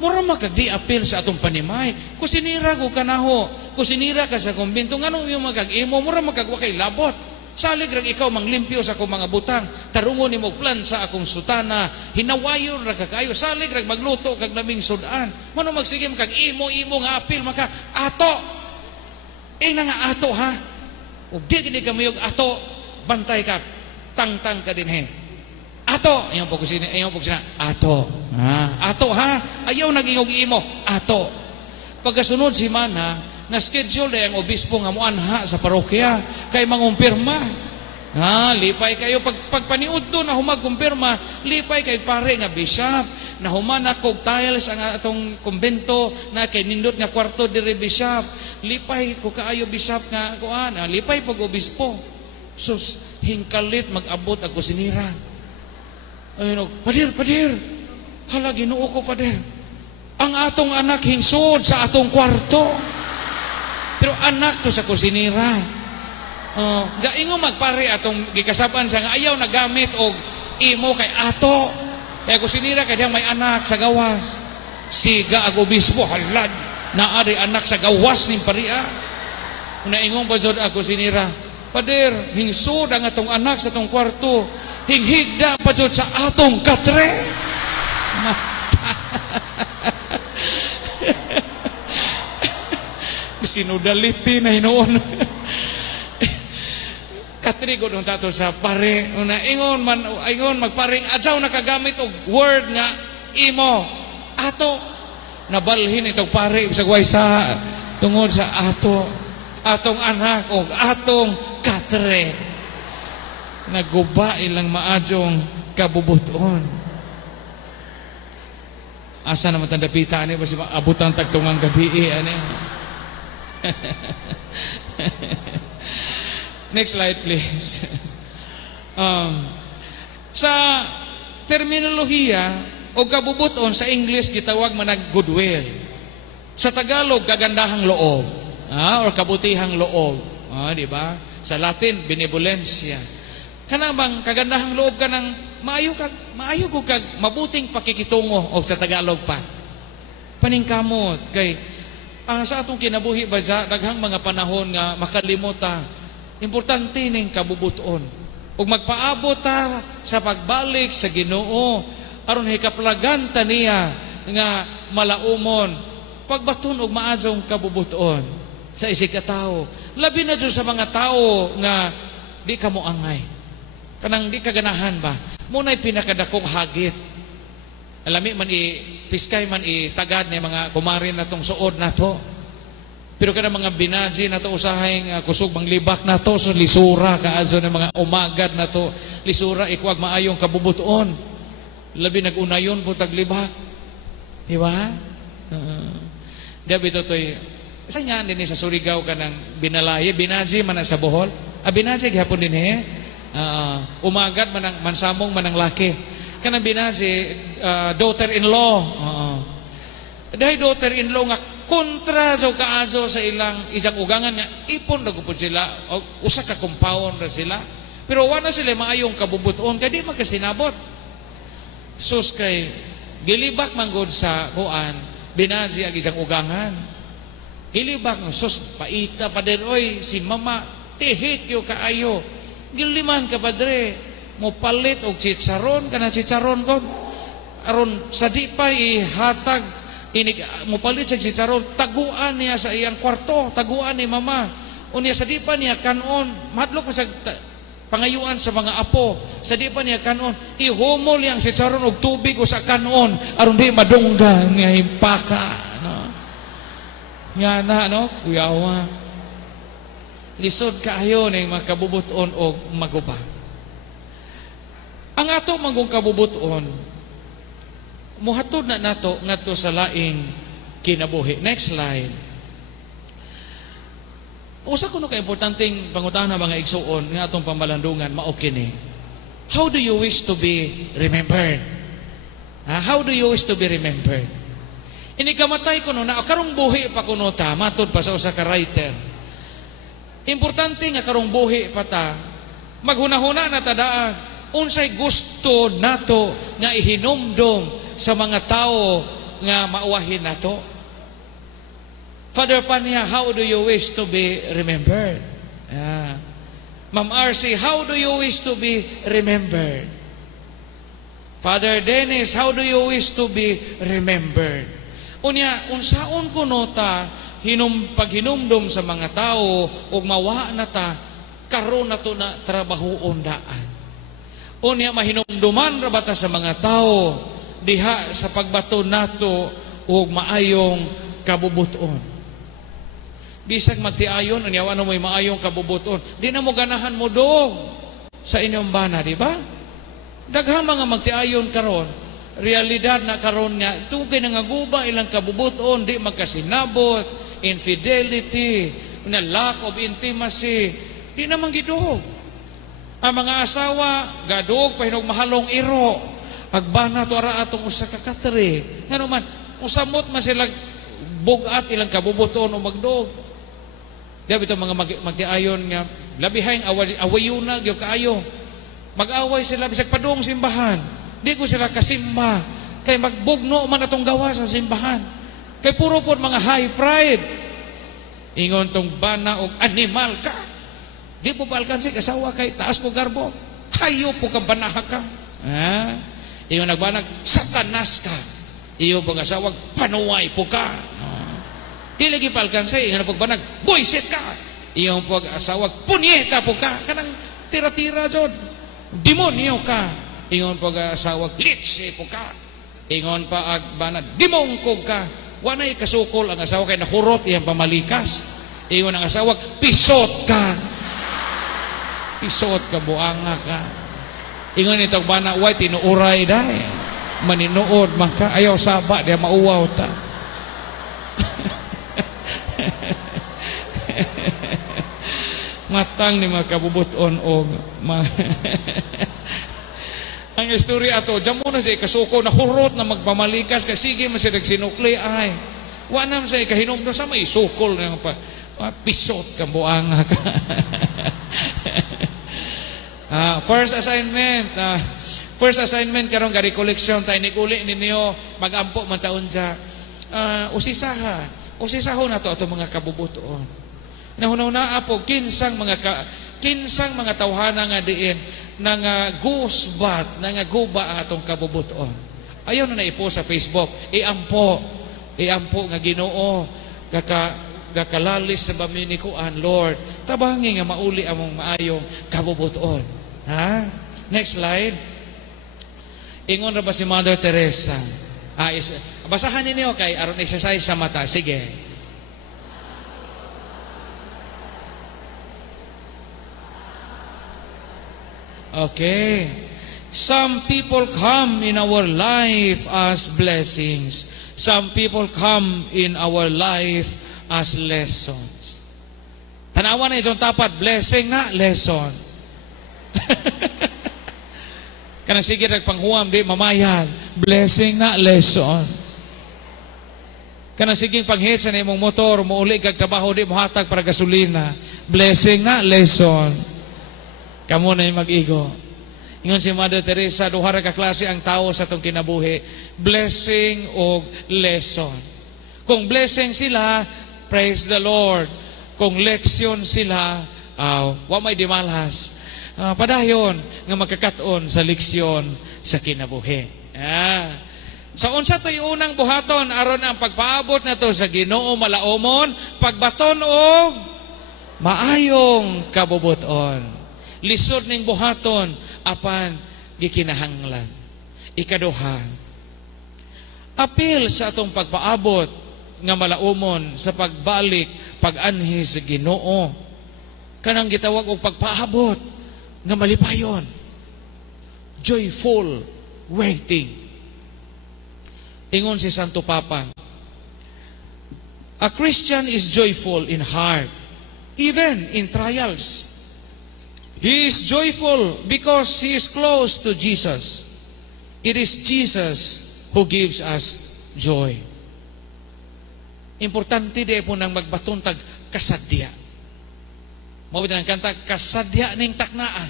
Mura makagdi apil sa atong panimay. Kusinira ko kanaho, kusinira ka sa kumbento, nganong yung magag-imo, mura makagwa kay labot. Salig rag ikaw manglimpyo sa akong mga butang, tarungon nimo plan sa akong sutana, hinawayon ra kakayo, salig rag magluto kag laming sudan. Mano magsigim kag imo nga apil maka ato. Na nga ato ha. Ug di gini ka mayog ato, bantay ka. Tang-tang ka din he. Ato, ayaw po kusina, ato. Ato ha, ayaw nagingog imo, ato. Pagkasunod si Mana, na-schedule na ang obispo nga muanha sa parokya, kay mangumpirma. Lipay kayo, pagpaniud to na humagkumpirma, lipay kay pare nga bishop, na humanak kog tiles ang atong kumbento, na kay nindot nga kwarto diri bishop, lipay ko kaayo bishop nga, lipay pag obispo. Sus, hingkalit mag-abot ako sinira. Ayun, Pader, hala ginoo ko, Pader. Ang atong anak hingsod sa atong kwarto. Pero anak to sa kusinira. Ingon magpare atong gikasaban siya nga ayaw nagamit og imo kay ato. Kaya kusinira kay diyang may anak sa gawas. Siga ag obispo halad naari anak sa gawas ning paria. Una ingon pa jud ako sinira, Pader, hingsod ang atong anak sa atong kwarto. Hinghigda pa jud sa atong katre. Sinudaliti na hinuon. Katrigo nung tato sa pare. Una, ingon magparing adyaw nakagamit og word nga imo. Ato. Nabalhin itong pare sa guwaysa tungod sa ato. Atong anak o atong katre. Naguba ilang maadyong kabubuton. Asa naman tandapita ani basi abutang tagtungang gabi ani. Next slide please. Sa terminolohiya o kabubuton sa English gitawag man goodwill. Sa Tagalog kagandahang loob, or kabutihang loob, di ba? Sa Latin benevolencia. Kana bang kagandahang loob ka ng maayo kag mabuting pakikitungo o sa Tagalog pa. Paningkamot kay sa atong kinabuhi ba daghang mga panahon nga makalimuta. Importante ning kabubuton. Ug magpaabot ta sa pagbalik sa Ginoo aron hikaplagan ta niya nga malaumon pagbaton og maadyong kabubuton sa isig ka tawo. Labi na jud sa mga tawo nga di ka mo angay. Kanang di kaganahan ba? Muna'y pinakadakong hagit. Alami man piskay man tagad ni mga kumarin natong suod nato. Pero kada mga binaji nato usahay kusog manglibak nato so lisura kaazo ng mga umagad nato. Lisura ikuag maayong kabubuton. Labi nagunayon po taglibak. Di ba? Dabi totoy isa niyan din sa Surigao ka ng binalaye, binaji man sa Bohol. Binaji gihapon din umagad manang mansamong manang laki. Kanang binaji daughter-in-law. Dahil daughter-in-law nga kontra sa kaazo sa isang ugangan nga ipon na gupod sila o usa ka compound na sila. Pero wala sila maayong kabubuton kaya di magkasinabot. Sus kay gilibak manggod sa kuan binaji ang isang ugangan. Gilibak sus paita pader oy si mama tihik yo kaayo. Giliman ka padre mo palit og chicharon kana chicharon kon aron sa di pa ihatag inig mo palit sa chicharon taguan niya sa iyang kwarto taguan ni mama unya sa di pa niya kanon madlok sa pangayuan sa mga apo sa di pa niya kanon ihumol yang chicharon og tubig o sa kanon aron di madunggan nga himpaka no nga na no kuyawa lisod kaayo ning makabubuton og maguba. Ang ato manggong kabubuton muhatod na nato ngadto sa laing kinabuhi. Next slide. Usa kuno ka importanteng pangutana mga igsuon nga atong pamalandungan mao kini. How do you wish to be remembered? How do you wish to be remembered? Ini kamatay kuno na karong buhi pa kuno ta matud pa sa usa ka writer. Importante nga karong buhi pa ta maghunahuna na tadaag unsay gusto nato nga ihinumdom sa mga tao nga mauwahin nato. Father Panya, how do you wish to be remembered? Ma'am RC, how do you wish to be remembered? Father Dennis, how do you wish to be remembered? Unya, unsaon kuno ta paghinumdom sa mga tao ug mawa na ta karon nato na trabahoon daan. Unya mahinumduman ra bata sa mga tao diha sa pagbato nato ug maayong kabubuton. Bisag magtiayon unya ano may maayong kabubuton, di na mo ganahan mo dog sa inyong bana, di ba? Daghang mga magtiayon karon, realidad na karon nga tugay nga guba ilang kabubuton, di magkasinabot, infidelity, na lack of intimacy, di naman gidog. Ang mga asawa, gadog, pahinog mahalong iro, agbana to ara atong usa ka katre. Nga naman, Musamot man sila bugat ilang kabubuton o magdog. Diba ito mga magtiayon nga, labihayng awayuna, yung kaayo. Mag-away sila, bisag padung simbahan. Di ko sila kasimba. Kay magbugno man atong gawa sa simbahan. Kay puro po mga high pride. Ingon tong bana o animal ka. Di po balkansi, kasawa kay taas po garbo. Hayo po ka banaha ka. Ingon nagbanag, satanas ka. Iyo pong asawag, panuway po ka. Di lagi palkansay, ingon po banag, boyset ka. Iyo pong asawag, punyeta po ka. Kanang tira-tira dyan. Demonyo ka. Ingon pong asawag, litsi po ka. Ingon pa agbanag, dimongkog ka. Wanay kasukol ang asawa kay nahurot iyang pamalikas. Ingon ang asawag, pisot ka. Pisot ka, buanga ka. Ingon itong bana, way tinuuray dahi. Maninuod, maka, ayaw saba, diya mauwaw ta. Matang ni mga kabubuton o ang istorya ato, dyan muna siya kasuko na hurot na magpamalikas kasi sige man siya nagsinukli ay wanam siya kahinom doon sa may sukol na pa pisot ka buanga ka. First assignment karong gari collection tayo nikuli ninyo mag-ampo man taon siya usisaho na to ato mga kabubuton. Nahunaw po kinsang mga tawhana nga diin nga gusbat nga guba atong kabubuton. Ayaw na ipo sa Facebook, iampo nga Ginoo gakalalis sa baminikuan, Lord tabangi nga mauli among maayong kabubuton. Next slide. Ingon ra ba si Mother Teresa? Basahan ninyo kay aron exercise sa mata. Sige. Okay. Some people come in our life as blessings. Some people come in our life as lessons. Tanawan na itong tapat, blessing na, lesson. Kanang sige nagpanghuam, di mamayag, blessing na, lesson. Kanang sige panghit sa imong motor, muuli kag trabaho, di muhatag para gasolina, blessing na, lesson. Kamu na yung mag-igo. Ingon si Mother Teresa, duha ra ka klase ang tao sa itong kinabuhi. Blessing o lesson. Kung blessing sila, praise the Lord. Kung leksyon sila, wa may dimalhas. Padayon nga magkakaton sa leksyon sa kinabuhi. Sa unsa to'y unang buhaton, aron ang pagpaabot na to sa Ginoo malaomon, pagbaton o maayong kabubuton. Lisod ning buhaton apan gikinahanglan. Ikaduha, apil sa atong pagpaabot nga malaumon sa pagbalik pag-anhi sa Ginoo. Kanang gitawag og pagpaabot nga malipayon. Joyful waiting. Ingon si Santo Papa, a Christian is joyful in heart, even in trials. He is joyful because he is close to Jesus. It is Jesus who gives us joy. Importante di po nang magbatuntag kasadya. Mawid ng kanta, kasadya ning taknaa.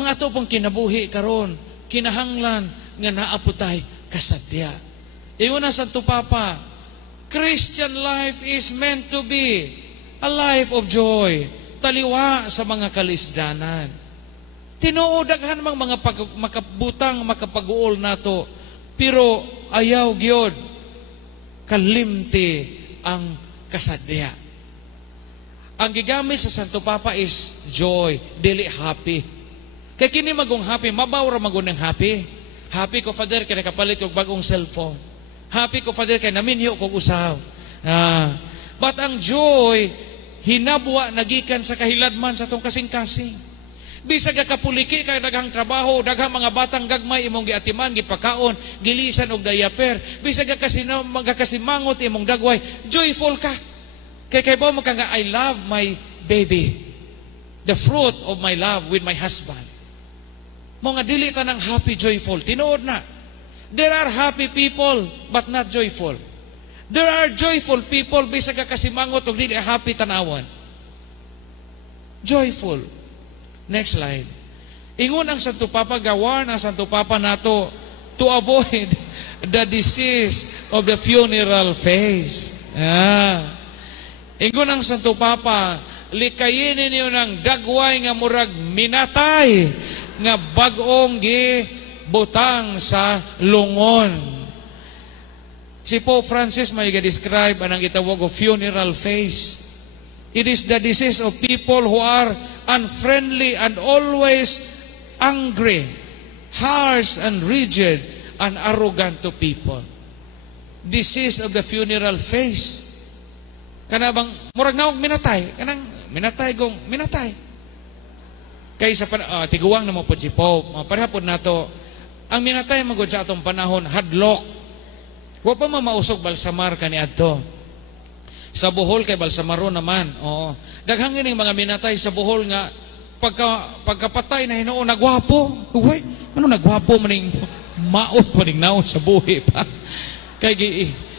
Ang ato pong kinabuhi karon, kinahanglan nga naaputay kasadya. Iyon na Santo Papa, Christian life is meant to be a life of joy. Taliwa sa mga kalisdanan. Tinuod daghan mang mga makabutang makapag-uol nato, pero ayaw gyud kalimti ang kasadya. Ang gigamit sa Santo Papa is joy, dili happy. Kay kini magong happy, mabaw ra magun ng happy. Happy ko, Father, kay nakapalit kog bagong cellphone. Happy ko, Father, kay naminyo kog usaw. But ang joy hinabwa nagikan sa kahiladman sa tong kasing-kasing. Bisag kapuliki kay daghang trabaho, daghang mga batang gagmay imong giatiman, gipakaon, gilisan og diaper. Bisag magakasimangot imong dagway, joyful ka. Kay ba mo nga I love my baby. The fruit of my love with my husband. Mo nga dili ta nang happy joyful, tinuod na. There are happy people, but not joyful. There are joyful people, bisag ka kasimangot, o hindi happy tanawon. Joyful. Next slide. Ingon ang Santo Papa, gawan ang Santo Papa nato to avoid the disease of the funeral phase. Ingon ang Santo Papa, likayin ninyo ng dagway nga murag minatay nga bagong gibutang sa lungon. Si Pope Francis may describe anang gitawag o funeral phase. It is the disease of people who are unfriendly and always angry, harsh and rigid and arrogant to people. Disease of the funeral phase. Kana bang murag naog minatay, kanang minatay gong minatay. Kaysa tiguang na mo po si Pope, parehapon nato ang minatay magud sa atong panahon hadlok. Wa pa mamausog balsamar kaniadto. Sa Bohol kay balsamaro naman. Oo. Daghang ining mga minatay sa Bohol nga pagkapatay na Hinuon nagwapo. Uy, ano nagwapo maning maot maning naon sa buhi pa. Kay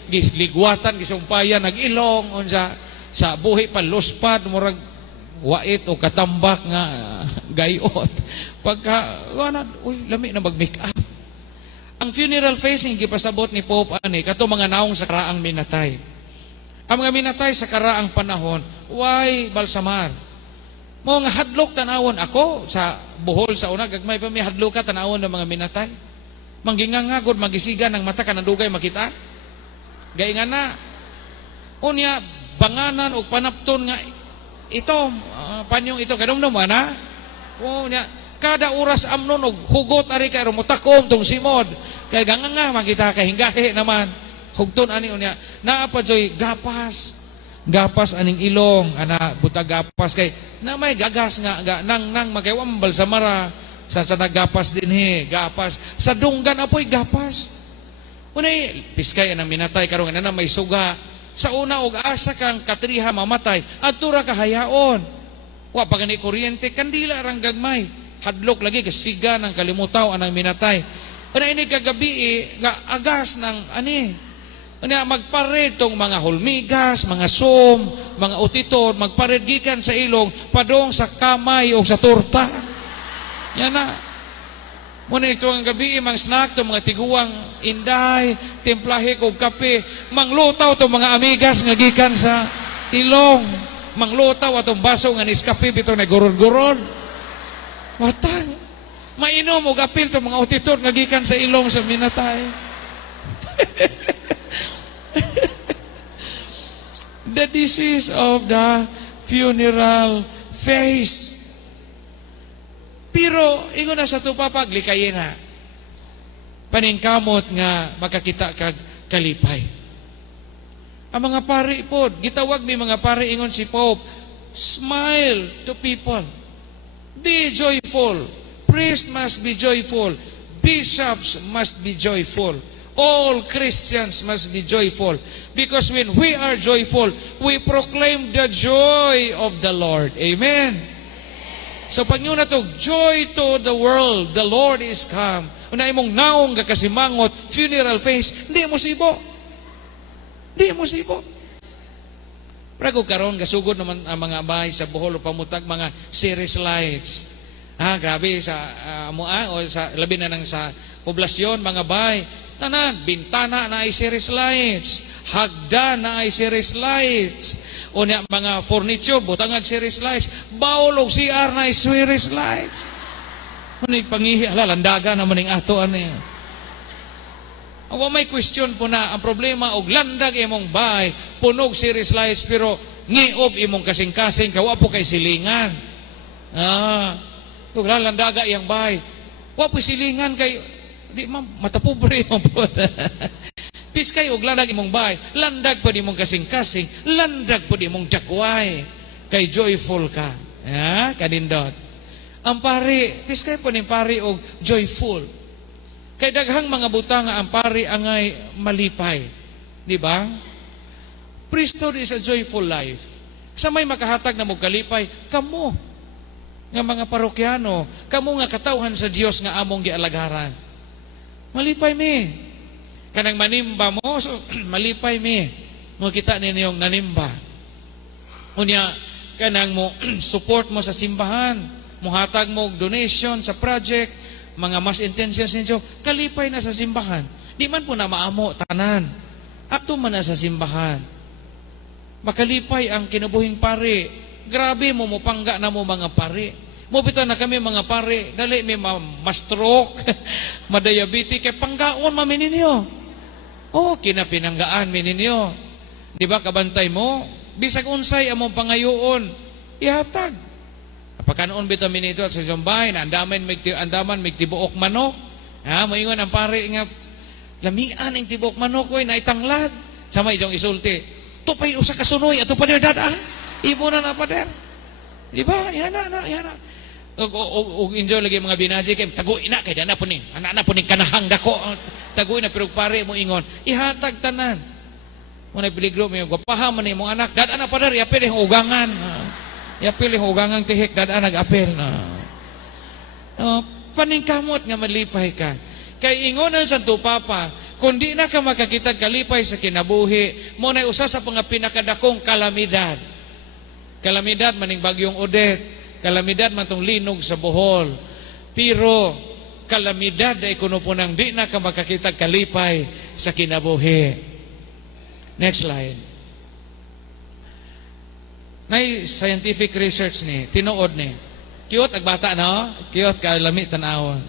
giligwatan gisumpayan nagilong unsa sa buhi pa luspad murag wait o katambak nga gayot. Pagka uy lami na mag-make up. Ang funeral phase nga gipasabot ni Pope ani kato mga naong sa karaang minatay. Ang mga minatay sa karaang panahon, why balsamar? Mo nga hadlok tanawon ako sa Bohol sa una gagmay pa mi hadlok ka tanawon ng mga minatay. Manggingangagod magisigan ng mata kanadugay makita. Gaingan na. Unya banganan og panapton nga ito panyong ito kadumdum ana. Unya kada oras amnon og hugot ari kay rumutakom tong simod. Kay ganganga makita kay hingahe naman. Hugton ani unya naa pa joy gapas aning ilong ana butag gapas kay na may gagas nga nang magayam balsamara sa nagapas dinhi gapas sa dunggan apoy gapas unay piskay anang minatay karon ana may suga sa una og asa kang katriha mamatay adtura ka hayaon wa pa gani kuryente kandila rang gagmay hadlok lagi kasiga ng kalimutaw anang minatay una ini kagabi nga agas ng ani magpared tong mga hulmigas, mga som, mga utiton, magpared gikan sa ilong, padong sa kamay o sa torta. Yan na. Muna ito ang gabi, mga snack, itong mga tiguang inday, templahe kong kape, manglutaw itong mga amigas nga gikan sa ilong, manglutaw atong baso nga niskape, ito na gurod-gurod. Watang, mainom o gapil itong mga utiton nga gikan sa ilong sa minatay. The disease of the funeral phase. Pero ingon na sa to papaglikayin na paningkamot nga makakita kag kalipay. Ang mga pari po, gitawag mi mga pari ingon si Pope, smile to people. Be joyful. Priest must be joyful. Bishops must be joyful. All Christians must be joyful. Because when we are joyful, we proclaim the joy of the Lord. Amen? So pag yun na to, joy to the world, the Lord is come. Una imong naong kakasimangot, funeral phase, hindi mo sibo. Hindi mo sibo. Prago karon gasugod naman ang mga bahay sa Bohol o pamutag mga series lights. Grabe sa o sa labi na nang sa poblasyon, mga bahay. Tanan, bintana na ay series lights, hagda na ay series lights, o niya mga furniture, butangag series lights, bawol o CR na ay series lights. Unig pangihi, landaga naman yung ato, may question po na, ang problema, og landag imong bahay, punog series lights, pero ngiob imong kasing-kasing, kawa po kay silingan. Og landaga iyang bahay, wa po silingan kay, di matapobre mo po. Piskay og landag imong bahay, landag pa di mong kasing-kasing, landag pa di mong dakway, kay joyful ka. Kanindot. Ang pari, piskay po ni pari og joyful. Kay daghang mga butang ang pari angay malipay. Di ba? Priesthood is a joyful life. Sa may makahatag na mo kalipay, kamo nga mga parokyano, kamo nga katawhan sa Dios nga among gialagaran. Malipay mi. Kanang manimba mo, so, malipay mi. Mo kita ninyong nanimba. Unya, kanang mo support mo sa simbahan, muhatag mo donation sa project, mga mas intentions ninyo, kalipay na sa simbahan. Di man po na maamo, tanan. Ato man na sa simbahan. Makalipay ang kinabuhing pare. Grabe mo, mupangga na mo mga pare. Mubita na kami mga pare, dali may ma-stroke, ma-diabetes, kay panggaon mami ninyo. Oh, kinapinanggaan mi ninyo. Di ba kabantay mo? Bisag unsay among pangayoon, ihatag. Pagkanoon bitamin ito at sa Zombay, na andaman may tibuok manok. Ha, moingon ang pare nga, lamian ang tibuok manok ko, naitanglad. Sama itong isulti. Ito pa'y usa kasunoy, ato pa dada. Ibo na pader. Di ba? Yana. O enjoy lagi mga binaji kay taguin na kay dana po ni. Anak po ni kanahang dako. Taguin na pero pare mo ingon, ihatag tanan. Mo na peligro mo gwapaha man imong anak, dada na pader, yapil ang ugangan. Yapil ang ugangang tihik, dada nag-apel. Paningkamot nga malipay ka. Kay ingon ang Santo Papa, kung di na ka makakitag kalipay sa kinabuhi, mo na usa sa mga pinakadakong kalamidad. Kalamidad maning bagyong Odette, kalamidad man tong linog sa Bohol. Pero kalamidad ay kuno po nang di na ka makakitag kalipay sa kinabuhi. Next slide. Nay scientific research ni, tinuod ni. Cute ag bata no? Cute ka lami tan-awon.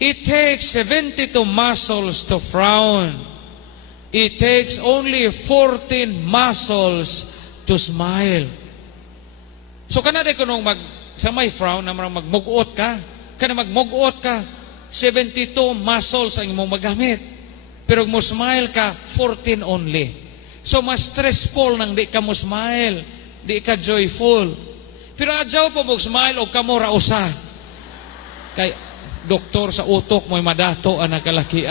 It takes 72 muscles to frown. It takes only 14 muscles to smile. So kanada ko nung sa may frown na magmugot ka, kana magmugot ka, 72 muscles ang imong magamit. Pero mo smile ka, 14 only. So mas stressful nang di ka mo smile, di ka joyful. Pero adyaw po mo smile o ka mo rausa. Kay doktor sa utok mo'y madato ang nakalaki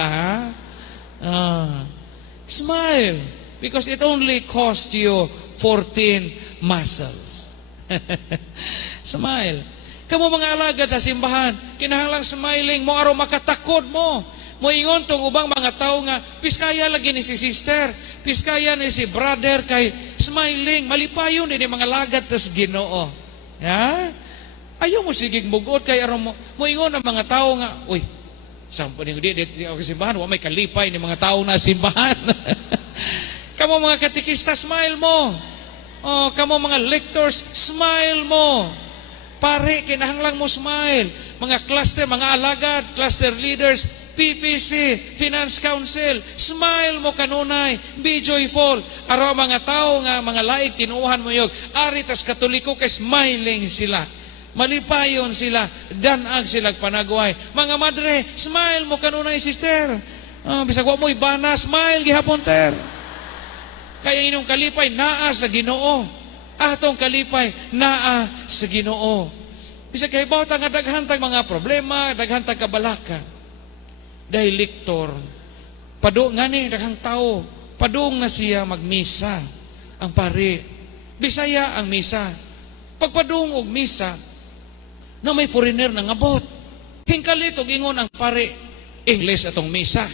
smile because it only cost you 14 muscles. Smile. Kamo mga alagad sa simbahan, kinahanglang smiling mo aron makatakod mo. Moingon tong ubang mga tao nga piskaya lagi ni si sister, piskaya ni si brother kay smiling, malipayon ni mga lagad tas Ginoo. Ya? Ayaw mo sigig mugot kay aron mo. Moingon ang mga tao nga, uy, sampo ning di simbahan, wa may kalipay ni mga tao na simbahan. Kamo mga katikista, smile mo. Oh, kamo mga lectors, smile mo. Pare, kinahanglang mo smile. Mga cluster, mga alagad, cluster leaders, PPC, Finance Council, smile mo kanunay, be joyful. Araw mga tao nga, mga laig, tinuuhan mo yung, aritas katoliko kay smiling sila. Malipayon sila, danag sila panagway. Mga madre, smile mo kanunay, sister. Bisag wa mo ibana, smile gihapon ter. Kaya inyong kalipay, naa sa Ginoo. Atong kalipay, naa sa Ginoo. Bisag kay bawta nga daghantag mga problema, daghantag kabalaka. Dahil liktor, pado nga ni, daghang tao, padung na siya magmisa. Ang pare, Bisaya ang misa. Pagpadung og misa, na may foreigner na ngabot. Hingkalit og ingon ang pare, English atong misa.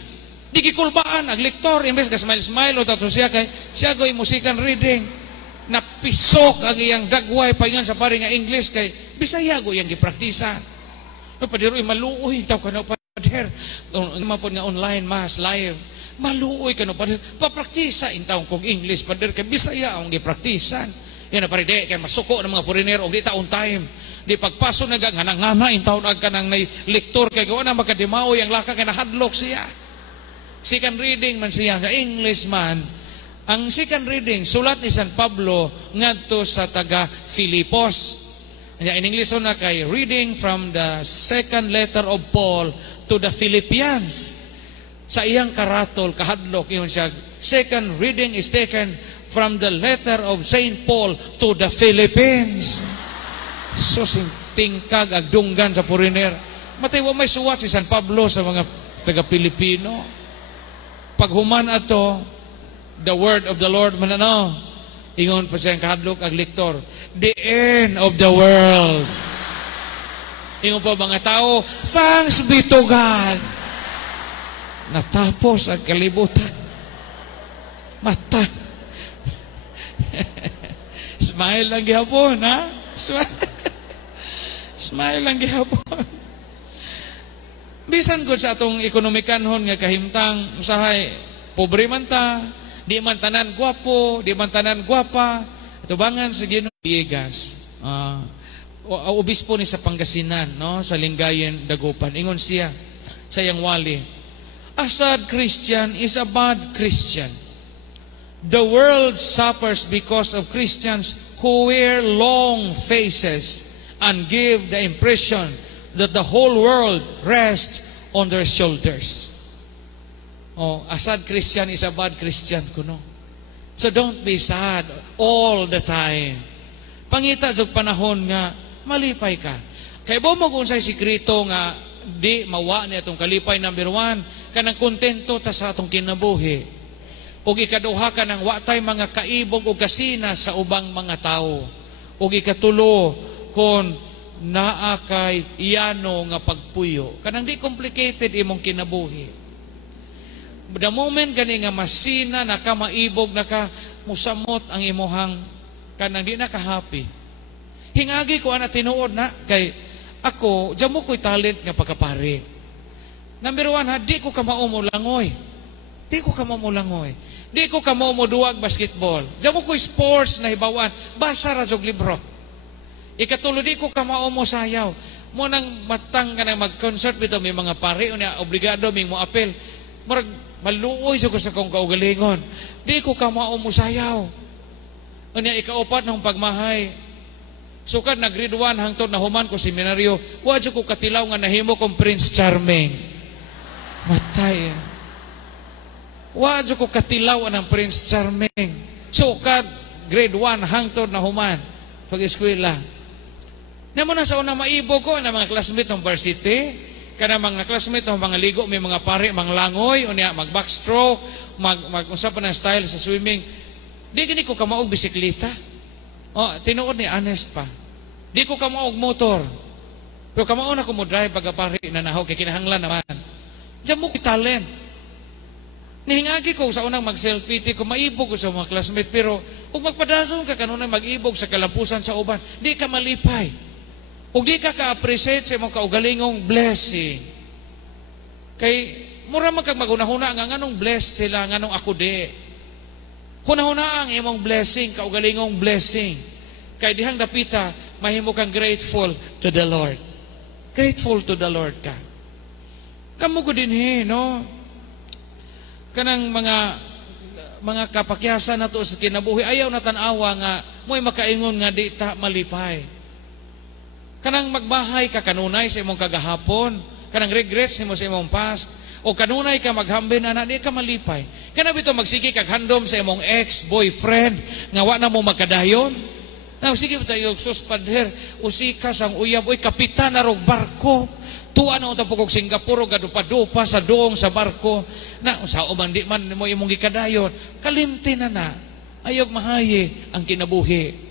Di gikulbaan ang lektor, imbes ka smile-smile o tato siya kay siya go'y musikan reading. Napisok ang iyang dagway paingan sa pare nga English kay Bisaya go iyang gipraktisan. Padiroy maluoy taw ka na pader. Mapod nga online mass live. Maluoy ka na pader. Papraktisa intaw kog English pader kay Bisaya ang gipraktisan. Yan na pare di kay masuko ng mga foreigner og di taon time. Di pagpaso na ngana intaw ag kanang nay lektor kay gawa na makadimaoy ang laka kay nahadlok siya. Second reading man siya nga English man. Ang second reading sulat ni San Pablo ngadto sa taga Filipos. In English na kay reading from the second letter of Paul to the Philippians. Sa iyang karatol kahadlok iyon siya. Second reading is taken from the letter of Saint Paul to the Philippines. So tingkag agdunggan sa foreigner. Matay wa may suwat si San Pablo sa mga taga Pilipino. Paghuman ato, the word of the Lord mananaw. Ingon pa siyang kahadlok ang lektor, the end of the world. Ingon pa mga tao, thanks be to God. natapos ang kalibutan. Mata. Smile lang gihapon, ha? Smile lang gihapon. Bisan gud sa atong ekonomikanhon nga kahimtang usahay pobre man ta, di man tanan gwapo, di man tanan gwapa. Atubangan sa Ginoo Villegas. Obispo ni sa Pangasinan, no, sa Lingayen, Dagupan. Ingon siya sa iyang wali, a sad Christian is a bad Christian. The world suffers because of Christians who wear long faces and give the impression that the whole world rests on their shoulders. Oh, a sad Christian is a bad Christian kuno. So don't be sad all the time. Pangita jog panahon nga malipay ka. Kay mo unsay sikreto nga di mawa ni atong kalipay number 1, kanang kontento ta sa atong kinabuhi. Ug ikaduha ka ng watay mga kaibog o kasina sa ubang mga tao. Ug ikatulo, kung naa kay iyano nga pagpuyo. Kanang di complicated imong kinabuhi. The moment gani nga masina, naka maibog, naka musamot ang imuhang, kanang di naka-happy. Hingagi ko ana tinuod na, kay ako, diyan mo ko'y talent nga pagkapari. Number 1, ha, di ko kamao mo langoy. Di ko kamao mo langoy. Di ko kamao mo duwag basketball. Diyan mo ko'y sports na hibawan. Basa ra jog libro. Ikatulo, di ko kamao mo sayaw. Mo nang matang ka na mag-concert bito, may mga pare, unya, obligado, may mo apel. Marag, maluoy ko sa kong kaugalingon. Di ko kamao mo sayaw. Unya, ikaupat ng pagmahay. Sukad na grade 1 hangtod na human ko seminaryo, wadyo ko katilaw nga nahimo kong Prince Charming. Matay. Wadyo ko katilaw ng Prince Charming. Sukad grade 1 hangtod na human pag-eskwela. Namo na sa unang maibo ko na mga classmate ng varsity, kana mga classmate ng mga ligo, may mga pare, mga langoy, unya mag backstroke, mag-usap pa ng style sa swimming. Di gini ko kamaog bisikleta. Oh, tinuod ni honest pa. Di ko kamaog motor. Pero kamaon ako mo drive pagapari na nahaw kay kinahanglan naman. Diyan mo talent. Nihingagi ko sa unang mag-selfie ko maibog ko sa mga classmate, pero ug magpadason ka kanunay mag-ibog sa kalapusan sa uban, di ka malipay. Ug di ka ka-appreciate sa imong kaugalingong blessing. Kay mura man kag magunahuna nga nganong blessed sila, nganong ako di. Hunahuna ang imong blessing, kaugalingong blessing. Kay dihang dapita, mahimo kang grateful to the Lord. Grateful to the Lord ka. Kamu ko din no? Kanang mga kapakyasan na to sa kinabuhi, ayaw na tanawa nga, mo'y makaingon nga di ta malipay. Kanang magbahay ka kanunay sa imong kagahapon, kanang regrets nimo sa imong past, o kanunay ka maghambin na di ka malipay. Kana bito magsigi kag handom sa imong ex-boyfriend nga wa na mo magkadayon. Na sige bitaw yung suspadher usika sang uyab oy kapitan na rog barko. Tuwa na unta pugog Singapore gadupa-dupa sa doong sa barko. Na sa uban di man mo imong gikadayon, kalimti na na. Ayog mahayi ang kinabuhi.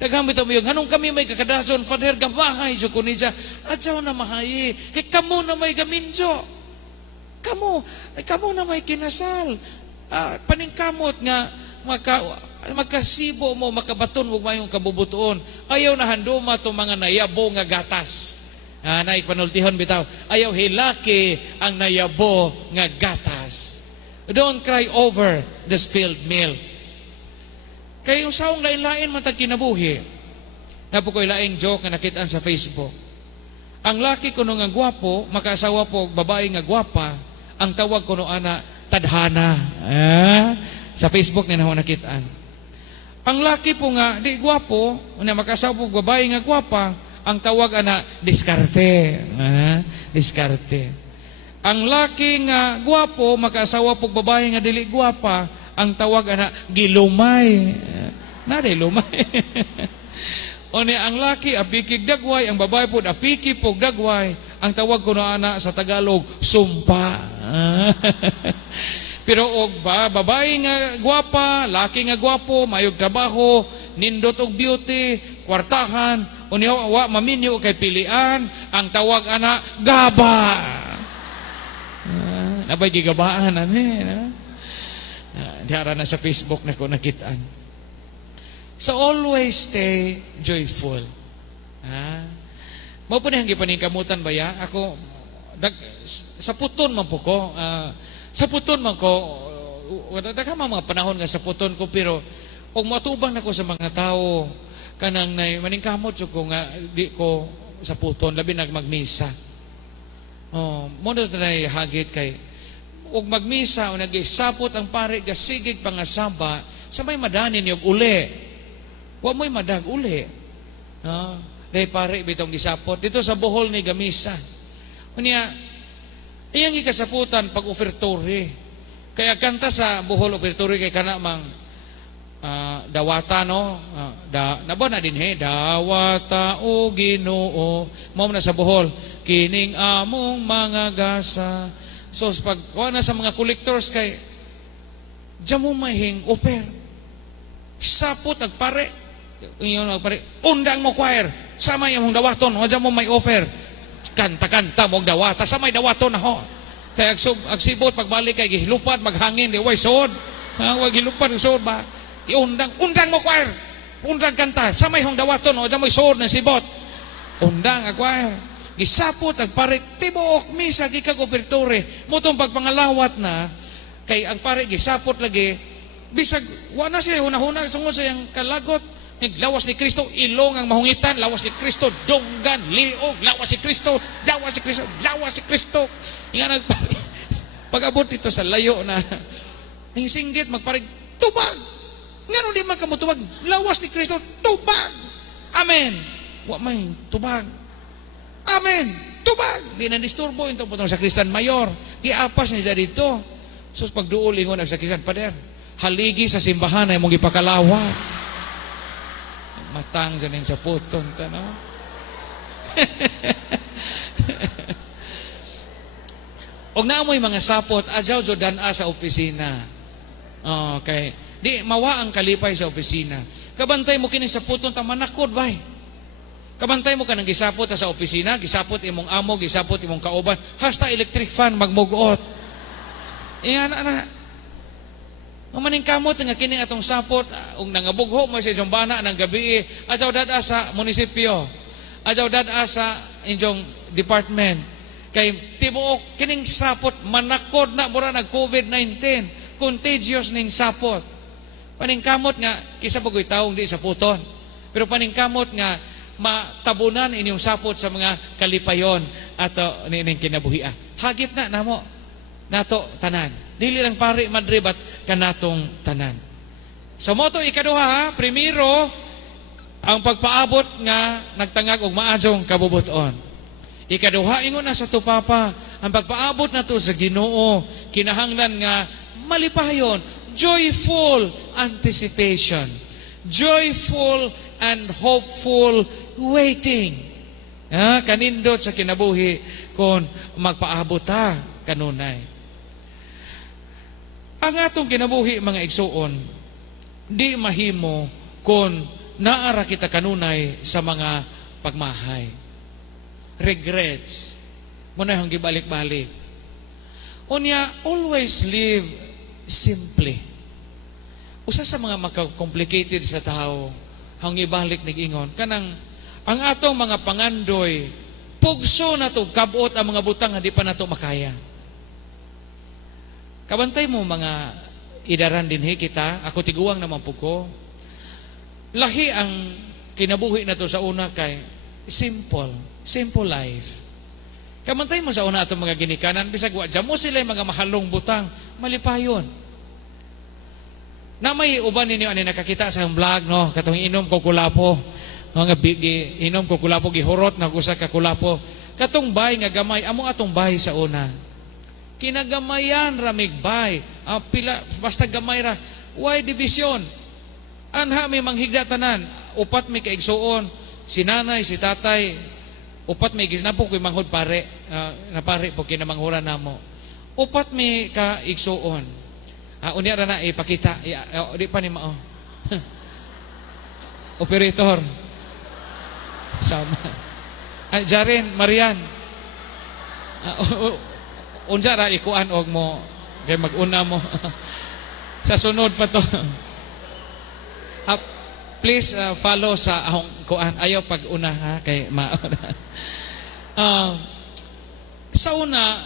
Daghang bitaw mo yung anong kami may kakadason father gamahay jud ko niya. Adyaw na mahayi. Kay kamo na may gaminjo. Kamu na may kinasal. Paningkamot nga magkasibo mo, makabaton mo mayong kabubutuon. Ayaw na handuma itong mga nayabo nga gatas. Naipanultihon bitaw. Ayaw hilaki ang nayabo nga gatas. Don't cry over the spilled milk. Kaya yung saong lain-lain matag kinabuhi. Napo ko'y laing joke nga nakitaan sa Facebook. Ang laki ko nung nga gwapo, makaasawa po babae nga gwapa, ang tawag ko no ana tadhana. Sa Facebook ni naman nakitaan. Ang laki po nga di gwapo, na makasawa po babae nga gwapa, ang tawag ana diskarte. Diskarte. Ang laki nga gwapo, makaasawa po babae nga dili gwapa, ang tawag ana gilumay. Nade lumay. O ni ang laki apikig dagway, ang babae po apiki pog dagway, ang tawag ko na ana sa Tagalog sumpa. Pero og babae nga gwapa, laki nga gwapo, mayog trabaho, nindot og beauty, kwartahan, unya wa maminyo kay pilian, ang tawag ana gaba. Nabay gigabaan diara na sa Facebook na ko nakitaan. So always stay joyful. Mao po niyang gipaningkamutan ba ya? Ako sa puton man po ko. Sa puton man ko daghang mga panahon nga sa puton ko, pero og matubang nako sa mga tao kanang maningkamot ko nga di ko sa puton labi nagmagmisa. Mo na hagit kay ug magmisa o nagisapot ang pare gasigig pangasaba sa may madanin yung uli. Wa mo'y madag uli. Dahil pare bitong gisapot dito sa Bohol ni gamisa. Unya iyang ikasaputan pag ofertory. Kaya kanta sa Bohol ofertory kay kana mang dawata no. Nabo na din dawata o Ginoo. Mao na sa Bohol kining among mga gasa. So pag na sa mga collectors kay jamo mahing offer. Sapot agpare. Inyo nagpare. Undang mo choir. Sama yung dawaton, wa jamo may offer. Kanta-kanta mo dawata, sa may dawaton na ho. Kaya agsibot pagbalik kay gihilupad maghangin di way sod. Wa gilupad sod ba? Undang mo choir. Undang kanta, sa may hong dawaton, wa jamo sod ng sibot. Undang ang choir. Gisapot ang pare tibuok misa gikag opertore motong pagpangalawat na kay ang pare gisapot lagi bisag wa na siya hunahuna sungod sa yang kalagot naglawas ni Kristo ilong ang mahungitan lawas ni Kristo donggan liog lawas si Kristo lawas si Kristo nga nagpare pag-abot dito sa layo na ang singgit magparig tubag ngano di man kamo tubag lawas ni Kristo tubag amen wa may tubag amen. Tubag. Di na disturbo ito po sa Kristan Mayor. Iapas niya dito. So pagduol ingon ang sakrisan pader. Haligi sa simbahan ay mong ipakalawa. Matang dyan sa puton. Tanaw. Og naamoy mga sapot, adyaw jodan sa opisina. Okay. Di mawa ang kalipay sa opisina. Kabantay mo kini sa puton tamanakod bay. Kabantay mo ka ng gisapot sa opisina, gisapot imong amo, gisapot imong kauban, hasta electric fan magmugot. Na. Mamaning kamot nga kini atong sapot, ug nangabugho mo sa inyong bana ng gabi, adyaw dada sa munisipyo, adyaw dada sa inyong department. Kay tibuok kining sapot manakod na mura nag COVID-19, contagious ning sapot. Paningkamot nga kisa bagoy taong di sa puton. Pero paningkamot nga matabunan inyong sapot sa mga kalipayon ato nining kinabuhia. Hagit na namo nato tanan. Dili lang pare madribat kanatong tanan. Sa moto ikaduha, primero ang pagpaabot nga nagtangag og maadjong kabubuton. Ikaduha ingon na sa tupapa ang pagpaabot nato sa Ginoo kinahanglan nga malipayon, joyful anticipation, joyful and hopeful waiting. Kanindot sa kinabuhi kung magpaabot ta kanunay. Ang atong kinabuhi mga igsuon, di mahimo kung naara kita kanunay sa mga pagmahay. Regrets. Muna yung gibalik-balik. Unya, always live simply. Usa sa mga complicated sa tao, hang ibalik nig-ingon, kanang ang atong mga pangandoy, pugso na to, kabot ang mga butang nga di pa na to makaya. Kabantay mo mga idaran dinhi kita, ako tiguang naman po ko. Lahi ang kinabuhi na to sa una kay simple life. Kabantay mo sa una atong mga ginikanan, bisag wa mo sila mga mahalong butang, malipayon. Na may uban ninyo ani nakakita sa vlog no, katong inom ko kulapo. Mga inom ko kulapo gihurot na usa ka kulapo. Katong bay nga gamay amo atong bay sa una. Kinagamayan ramig bay. Pila basta gamay ra. Why division? Anha may manghigda tanan. Upat may kaigsuon, si nanay, si tatay. Upat may gisnapo koy manghod pare. Na pare po kinamanghuran namo. Upat may kaigsuon. Unya ra na ipakita. Di pa ni mao. Operator. Sama. Jaren, Marian. unsa ra ikuan og mo kay mag-una mo. Sa sunod pa to. Please follow sa ahong kuan. Ayaw pag-una ha kay mauna. Sa una,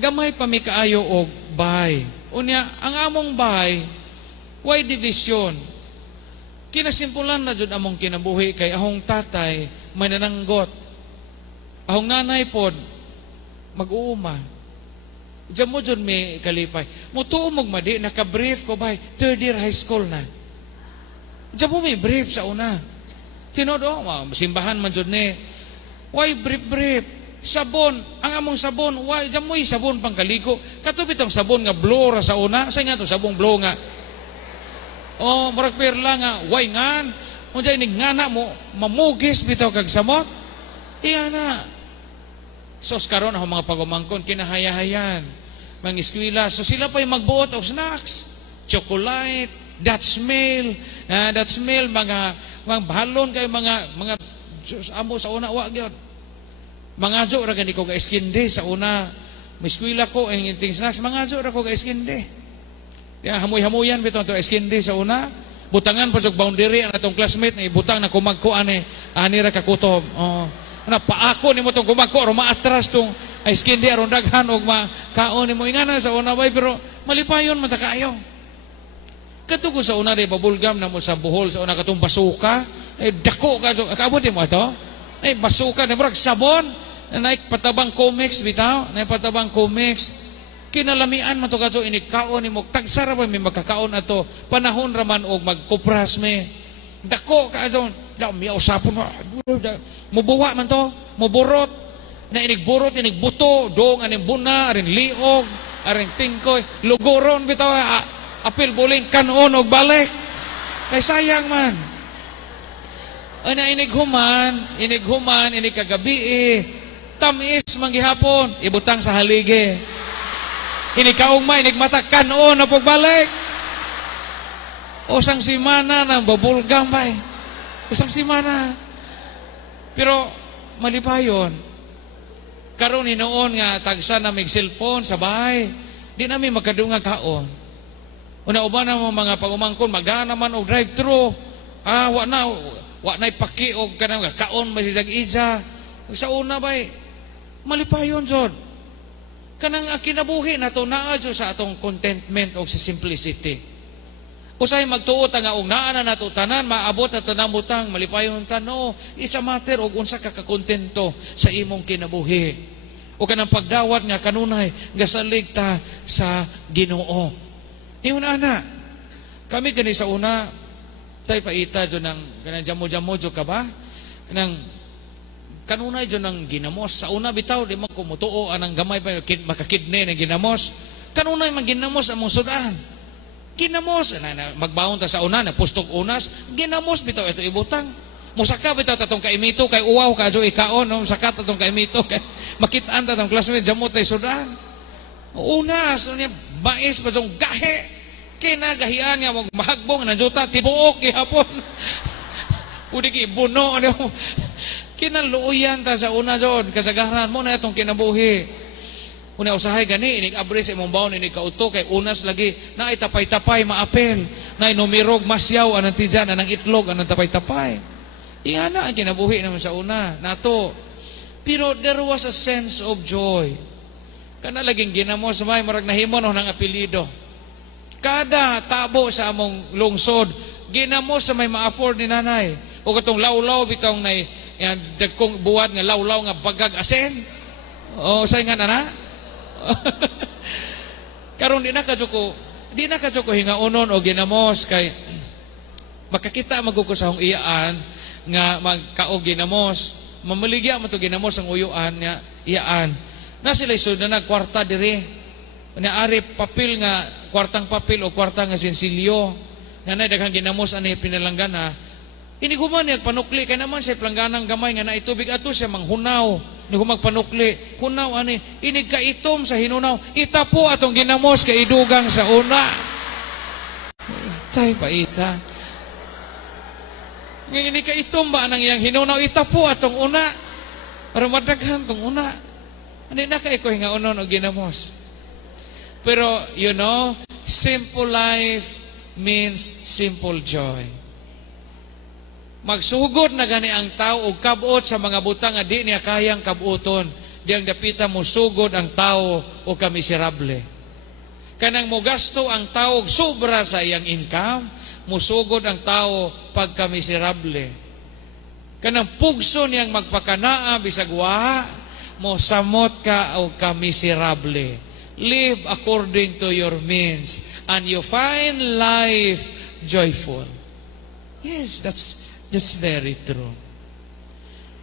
gamay pa mi kaayo og bahay. Unya, ang among bahay, why division? Kinasimpulan na jud among kinabuhi kay ahong tatay may nananggot. Ahong nanay pod mag-uuma. Diyan mo jud may kalipay. Mutuo mong madi, naka-brief ko bay, 3rd year high school na. Diyan mo may brief sa una. Tinodo, simbahan man jud ni. Why brief? Sabon, ang among sabon, why diyan mo sabon pang kaligo. Katubit ang sabon nga blue ra sa una. Sa nga to sabong blue nga. Oh, murag perla nga, why ngan? Unsa ini ngana mo mamugis bitaw kag samot? Iya na. So karon ako mga pagumangkon kinahayahayan. Mga eskwela, so sila pa yung magbuot og snacks, chocolate, Dutch meal, mga balon kay mga amo sa una wa gyud. Mga jo ra gani ko ga iskinde sa una. May eskwela ko ang inting snacks, mga jo ra ko ga iskinde. Ya hamoy-hamoyan bitaw to iskinde sa una. Butangan pa jog boundary ang atong classmate na ibutang na kumagko ani ra ka kutob. Oh. Ana paako nimo tong kumagko ro maatras tong iskinde aron daghan og makaon nimo ingana sa una bay pero malipayon man ta kaayo. Katugo sa una day babulgam na mo sa buhol sa una katong basuka dako ka kaabot mo ato. Basuka na murag sabon na patabang comics bitaw, na patabang comics. Kinalamian man to kadto inikaon nimo tagsara ba mi magkakaon ato panahon ra man og magkupras me dako ka adto daw mi usapon mubuwa man to muburot na inigburot inigbuto dong aning buna aring liog aring tingkoy lugoron bitaw apil buling kanon og balik kay sayang man ana inighuman inigkagabi tamis manggihapon ibutang sa haligi. Inikaugma, inigmata, kanon na pagbalik. Usang simana na babulgam ba Usang simana. Pero malipayon. Karon hinoon nga tagsa na may cellphone sa bahay. Di namin magkadunga kaon. Una-uban na mga pagumangkon, magdaan naman og drive-thru. Wa na ipaki og kanang kaon masisag-isa. Sa una ba malipayon jod. Kanang kinabuhi na ito naa sa atong contentment o sa simplicity. Usay magtuot nga og naa na nato tanan maabot na tanamutang malipayon tano. It's a matter og unsa ka kakontento sa imong kinabuhi. O kanang pagdawat nga kanunay gasalig ta sa Ginoo. Ingon ana. Kami gani sa una tay paita jo nang kanang jamo-jamo jo ka ba? Nang kanunay dyan ng ginamos. Sa una bitaw, di man kumutuo anang gamay pa makakidne ng ginamos. Kanunay man ginamos among sudan. Ginamos, magbawon ta sa una, napustog unas, ginamos bitaw ito ibutang. Musaka bitaw tatong kaimito, kay uwaw ka jo ikaon, musaka tatong kaimito, kay makitaan tatong classmate, jamot tay sudan. Unas, mais pa jong gahe, kinagahian nga, mahagbong, nanjuta, tibuok, ihapon. Pwede ki buno, kinaluuyan ta sa una doon, kasagaran mo na itong kinabuhi. Una usahay gani, inig-abri sa imong baon, inig-kauto, kay unas lagi, na itapay-tapay, maapel, na inumirog, masyaw, anang tidyan, anang itlog, anang tapay-tapay. Ingana ang kinabuhi naman sa una, nato. Pero there was a sense of joy. Kana laging ginamos, may marag nahimo no ng apelido. Kada tabo sa among lungsod, ginamos sa may ma-afford ni nanay. O katong lawlaw bitong na dagkong buwad nga lawlaw nga bagag asen. O say nga na. Karon di na kadyo ko hingaunon o ginamos kay makakita maguko sa hong iyaan nga magkaog ginamos. Mamaligya mo to ginamos ang uyuan nga iyaan. Na sila isud na nagkwarta diri. Naari papel nga kwartang papel o kwartang nga sensilyo. Nanay daghang ginamos ani pinalanggana. Iniguman niya panukli kay naman sa plangganang gamay nga naitubig ato siya manghunaw ni magpanukli hunaw ani inig kaitom sa hinunaw itapo atong ginamos kay idugang sa una tay paita inig kaitom ba anang iyang hinunaw itapo atong una para madaghan tong una ani na kay ko hingaunon og ginamos Pero, you know, simple life means simple joy. Magsugod na gani ang tao og kabot sa mga butang nga di niya kayang kabuton. Di ang dapita mo sugod ang tao o kamiserable. Kanang mo gasto ang tao og sobra sa iyang income, musugod ang tao pagkamiserable. Kanang pugso niyang magpakanaa bisag wa mo samot ka o kamiserable. Live according to your means and you find life joyful. Yes, that's very true.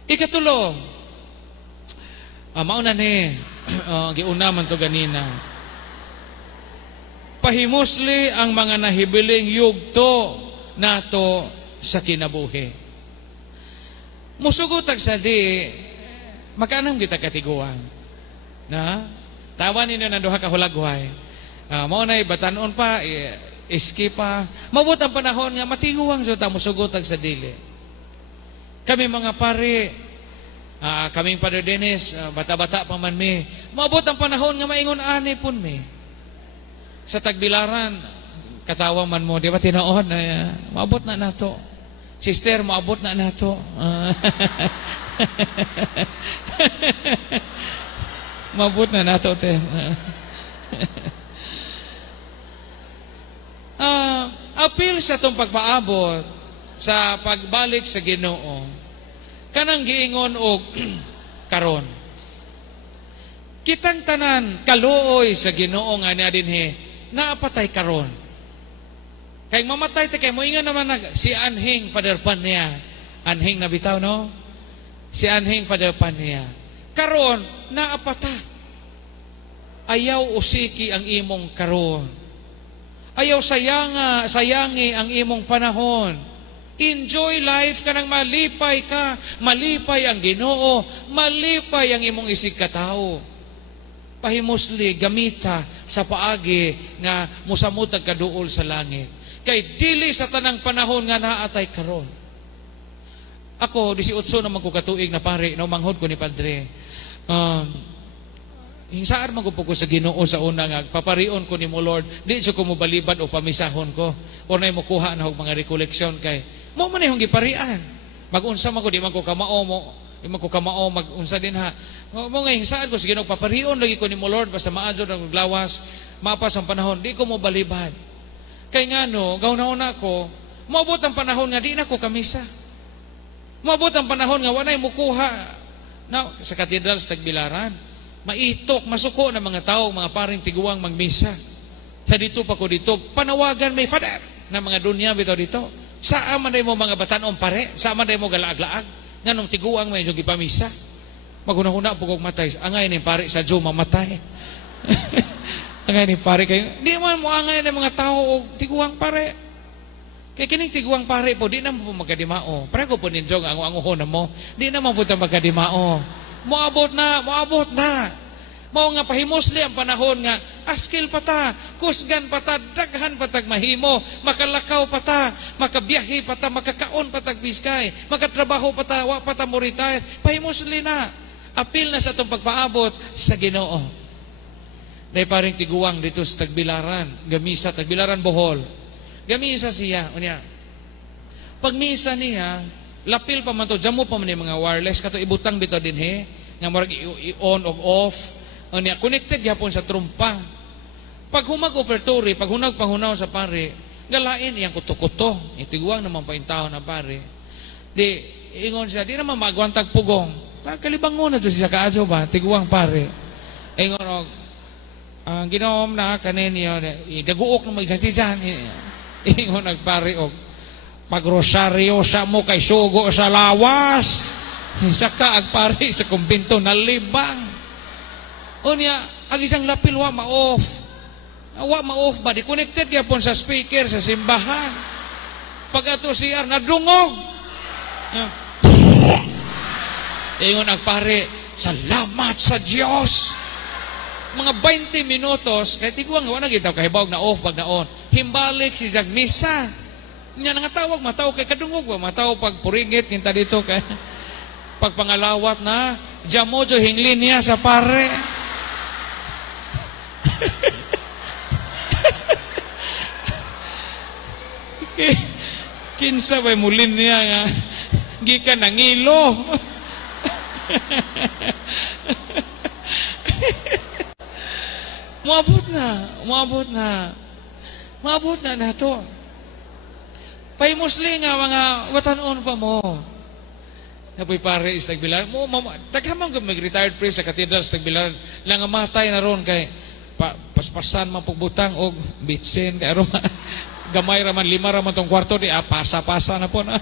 Ikatulo, mauna ni, giuna man to ganina. Pahimusli ang mga nahibiling yugto nato sa kinabuhi. Musugutag sa di, magkanang kita katiguan. Na? Tawa ninyo na duha ka hulagway. Maunay, batanon pa, iski pa. Mabot ang panahon nga, matiguang so ta musugutag sa dili. Kami mga pare, kaming Padre Dennis, bata-bata pa man mi. Mabot ang panahon nga maingon ani pun mi. Sa Tagbilaran, katawa man mo, di ba tinoon? Maabot na nato. Sister, maabot na nato. Maabot na nato, te. Apil sa itong pagpaabot sa pagbalik sa Ginoo, kanang giingon og karon. Kitang tanan kaluoy sa Ginoo nga niya dinhi naapatay karon. Kay mamatay ta kay moingon naman si Anhing Father Pania. Anhing na bitaw no? Si Anhing Father Pania. Karon naapata. Ayaw usiki ang imong karon. Ayaw sayangi ang imong panahon. Enjoy life kanang malipay ka. Malipay ang Ginoo. Malipay ang imong isig katao. Pahimusli, gamita sa paagi nga musamutag kaduol sa langit. Kay dili sa tanang panahon nga naatay karon. Ako, 18 naman ko katuig na pare, no, manghod ko ni Padre. Hingsaan man ko po ko sa Ginoo sa una nga, paparion ko ni mo Lord, di siya ko mo balibad o pamisahon ko, o na mo kuha na mga recollection kay, mo man yung giparian. Mag-unsa man ko, di man ko kamao mo, di man ko kamao, mag-unsa din ha. Mo nga hingsaan ko sa Ginoo, paparion lagi ko ni mo Lord, basta maadyo ng glawas, mapas ang panahon, di ko mo balibad. Kay nga no, gawna-una ko, maabot ang panahon nga, di na ko kamisa. Maabot ang panahon nga, wanay mo kuha na, sa katedral sa Tagbilaran. Maitok, masuko ng mga tao, mga paring tiguang magmisa. Sa dito pa ko dito, panawagan may father na mga dunya bitaw dito. Saan man day mo mga batanon pare, saan man day mo galaag-laag, nganong tiguang may yung ipamisa. Magunahuna po kong matay, angay ni pare sa Diyo mamatay. Angay ni pare kayo, di man mo angay ng mga tao o tiguang pare. Kaya kining tiguang pare po, di naman po magkadimao. Para ko po ninjong ang na mo, di naman po ito magkadimao. Moabot na. Mao nga pahimusli ang panahon nga, askil pa ta, kusgan pa ta, daghan pa tag mahimo, makalakaw pa ta, makabiyahe pa ta, makakaon pa tag biskay, makatrabaho pa ta, wa pa ta mo retire. Pahimusli na. Apil na sa itong pagpaabot sa Ginoo. Dahil paring tiguang dito sa Tagbilaran, gamisa, Tagbilaran Bohol. Gamisa siya, unya. Pagmisa niya, lapil pa man to, jamo pa man yung mga wireless, kato ibutang dito din nga marag i-on o off, unya, connected yapon sa trumpa. Pag humag offertory, pag hunag pahunaw sa pare, galain iyang kuto-kuto, itiguang naman pa yung tao na pare. Di, ingon siya, di naman magwantag pugong. Kalibangon na to siya kaadyo ba, tiguang pare. Ingon, ang ginom na kanin niyo, daguok na magganti dyan. Ingon nagpare, pag-rosaryo sa mo kay sugo sa lawas. Saka agpare sa kumbinto na libang. Unya, ang isang lapil wa ma-off. Wa ma-off ba? Di connected yapon sa speaker sa simbahan. Pag ato CR, nadungog. Ingon agpare, salamat sa Diyos. Mga 20 minutos, kaya tiguang nga, nagitaw kahibawag na off, bag na on. Himbalik si Jagmisa. Nga nangatawag, mataw kay kadungog ba? Mataw pag puringit, kinta dito kay pagpangalawat na, jamojo hinglin niya sa pare. Kinsa ba'y mulin niya nga, gikan ng ilo. Maabot na nato. Paimusli nga mga watanon pa mo. Napoy pare is Tagbilaran. Daghamang mag-retired priest sa cathedral sa Tagbilaran. Lang matay na ron kay paspasan man pagbutang og bitsin kay aron gamay raman 5 raman tong kwarto di pasa-pasa na po na.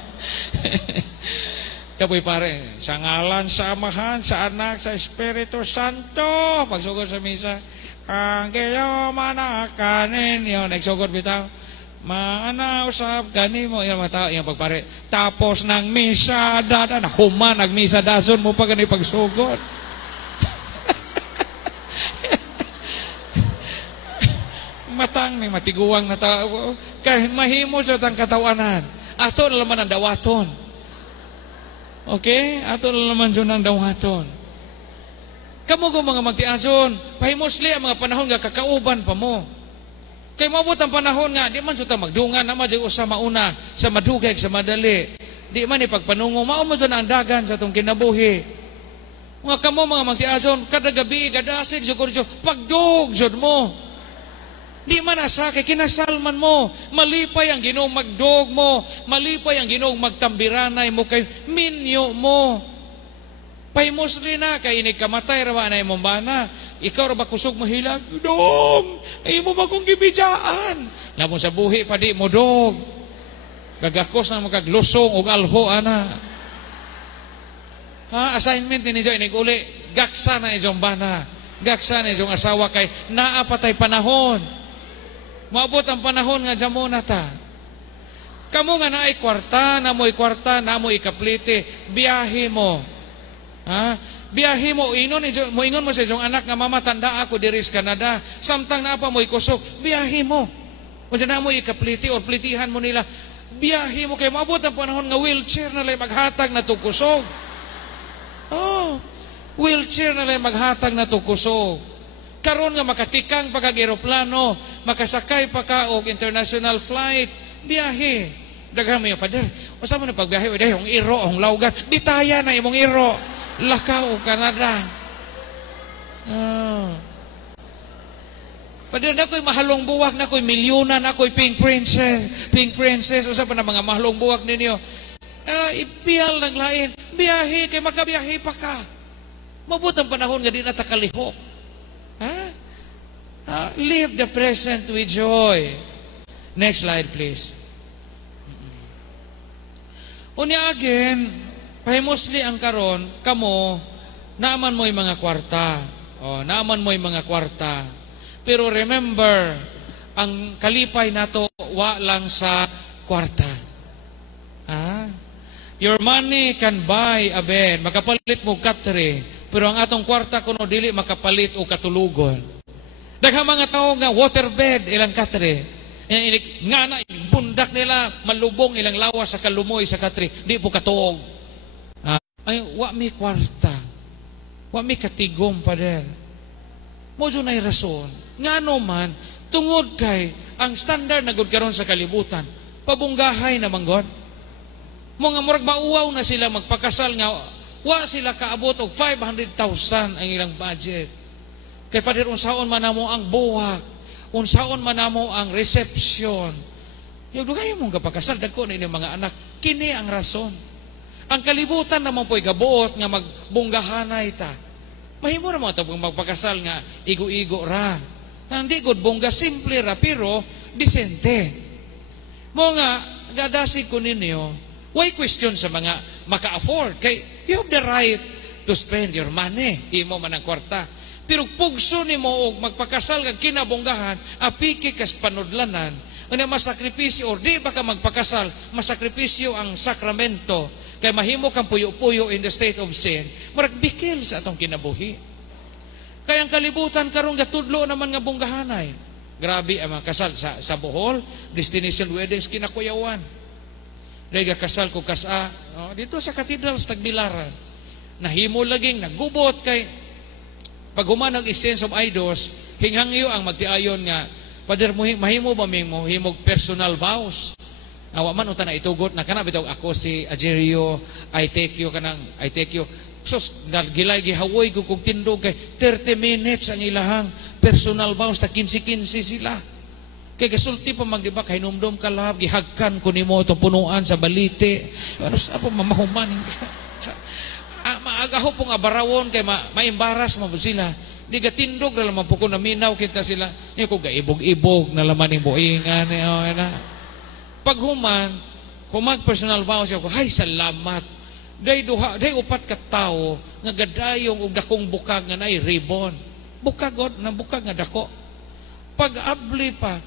Napoy pare, sa ngalan sa Amahan, sa Anak, sa Espiritu Santo, pagsugod sa misa, ang kailangan kanin, yun, nagsugod bitaw. Manausap kanimo yung mga tao yung pagpare tapos ng misa dada na human nagmisa dason mo pa gani pagsugod. Matang ni matiguang na tao kay mahimo sa tang katawanan ato na laman ang dawaton. Okay, ato na laman sa nang dawaton. Kamo ko mga magtiason pahimosli ang mga panahon nga kakauban pa mo. Kay mabot ang panahon nga, di man suta magdungan na madyo sa mauna, sa madugay, sa madali. Di man ipagpanungo, maumo sa naandagan sa itong kinabuhi. Mga kamo mga magtiason, kada gabi, kada asig, pagdugjod mo. Di man asa, kay kinasalman mo. Malipay ang Ginoong magdog mo. Malipay ang Ginoong magtambiranay mo kay minyo mo. Paimusli na, kay inikamatay rawa na imong bana. Ikaw ra ba kusog mahilag? Dong! Ay mo ba kong gibidyaan? Lamon sa buhi pa di mo, dog. Gagakos na magaglusong o alho, ana. Ha? Assignment ni niyo, iniguli. Gaksa na ijong bana. Gaksa na ijong asawa kay naapatay panahon. Maabot ang panahon nga dyan muna ta. Kamu nga naay kwarta, namoy kwarta, namoy ikaplite, biyahe mo. Ha? Biyahe mo, ingon mo sa iyong anak nga mama, tanda ako diri sa Canada. Samtang na pa mo ikusok, biyahe mo. O dyan na mo ikapliti o plitihan mo nila. Biyahe mo kay maabot ang panahon nga wheelchair na lang maghatag na tukusog. Oh, wheelchair na lang maghatag na tukusog. Karon nga makatikang pagag-aeroplano, makasakay pa ka og international flight, biyahe. Daghan mo yung pader. O saan mo na pagbiyahe? O dahil yung iro, yung laugan. Ditaya na imong iro. Lakaw o Canada. Pader na ko'y mahalong buwak, na ko'y milyunan, na ko'y pink princess. O saan pa na mga mahalong buwak ninyo? Ipiyal ng lain. Biyahe, kay makabiyahe pa ka. Mabuti ang panahon nga di na takalihok. Live the present with joy. Next slide, please. Unya again, pahimosli ang karon, kamo, naaman mo yung mga kwarta. Naaman mo yung mga kwarta. Pero remember, ang kalipay nato, wa lang sa kwarta. Your money can buy a bed. Makapalit mo katre. Pero ang atong kwarta kuno dili makapalit o katulugon. Daghang mga tao nga waterbed ilang katre. Nga na bundak nila malubong ilang lawas sa kalumoy sa katre. Di po katuog. Ay wa mi kwarta. Wa mi katigom pader. Mo nay rason. Ngano man tungod kay ang standard na gud karon sa kalibutan. Pabunggahay na manggod. Mo nga murag mauwaw na sila magpakasal nga wa sila kaabot og 500,000 ang ilang budget. Kay Father, unsaon man namo ang buwak, unsaon man namo ang reception. Yung dugay mong kapakasal, dagko na inyong mga anak, kini ang rason. Ang kalibutan naman po'y gabuot nga magbunggahanay ta. Mahimo na mo ito magpakasal nga igo-igo ra. Hindi good bongga, simple ra, pero disente. Mo nga, gadasi ko ninyo, why question sa mga maka-afford? Kay you have the right to spend your money. Imo man ang kwarta. Pero pugso ni mo og magpakasal kag kinabonggahan, apiki kas panudlanan, una masakripisyo or di ba ka magpakasal, masakripisyo ang sakramento, kay mahimo kang puyo-puyo in the state of sin, murag bikil sa atong kinabuhi. Kaya ang kalibutan karon gatudlo naman nga bonggahanay. Grabe ang mga kasal sa Bohol, destination weddings kinakuyawan. Dahil kasal ko kasa, dito sa Cathedral sa Tagbilaran, nahimo laging nagubot kay pag humanag exchange of idols, hinghangyo ang magtiayon nga, Pader, mahimo ba mo himog personal vows? Awa man unta na itugot na kana bitaw ako si Ajerio, I take you kanang I take you. Sus gilay gihawoy ko kog tindog kay 30 minutes ang ilahang personal vows ta 15-15 sila. Kay gasulti pa magdiba kay numdum ka love gihagkan ko nimo itong punuan sa balite. Ano sa po mamahuman. Maagaho pong abarawon kay maimbaras mo sila. Di gatindog na lamang po ko naminaw kita sila. Ko gaibog-ibog na laman yung buingan. Paghuman, humag personal vows ako, hay salamat. Day upat ka tao nga gadayong og dakong bukag nga nay ribbon. Bukagod na bukag nga dako. Pag-abli pa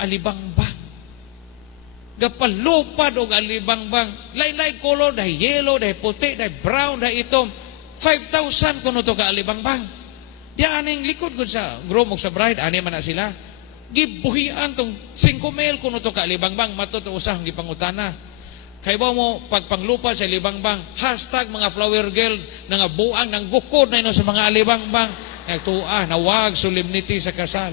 alibangbang. Gapalupad og alibangbang. Lain-lain color, dahi yellow, dahi puti, dahi brown, dahi itom. 5,000 kuno to ka alibangbang. Di aning likod gud sa groom og sa bride ani man na sila. Gibuhian tong 5,000 kuno to ka alibangbang matud usah gipangutana. Kay ba mo pagpanglupa sa alibangbang hashtag mga flower girl nga buang nang gukod na ino sa mga alibangbang. Nagtuwa nawag solemnity sa kasal.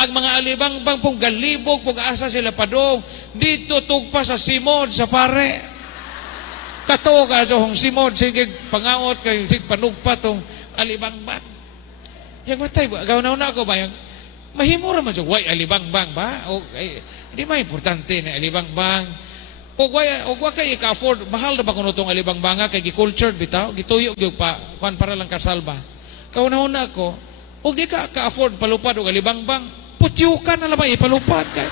Ang mga alibangbang pong galibog pong asa sila padong dito tugpa sa simod sa pare. Kato ka so hong simod sige pangaot kay sig panugpa tong alibangbang. Yang matay ba gawnaw na ako ba yang mahimo ra man so way alibangbang ba o di ba importante na alibangbang o wa kay ka-afford mahal na ba kuno tong alibangbanga kay gi-cultured bitaw gituyo gyud pa kuan para lang kasal ba. Gawnaw na ako og di ka ka-afford palupad og alibangbang putyukan na lamang ipalupad kay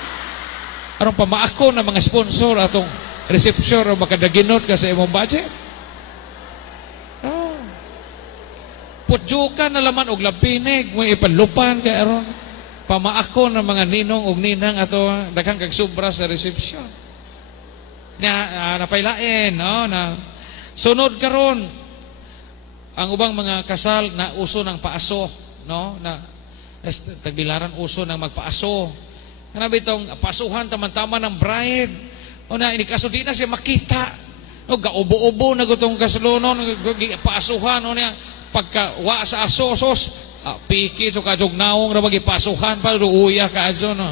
aron pamaako na mga sponsor atong resepsyon o makadaginot ka sa imong budget. Oh. Putyukan na laman og lapinig mo ipalupan kay aron pamaako ng mga ninong og ninang ato daghang kag sobra sa resepsyon. Napailain no na sunod karon ang ubang mga kasal na uso ng paaso no na tagbilaran uso ng magpaaso. Kana bitong paasuhan taman-tama ng bride. O na inikaso di na siya makita. No gaubo-ubo na gutong kasalonon paasuhan o niya pagka sa asosos piki so kajog naong ra magipasuhan pa uya kaadso no.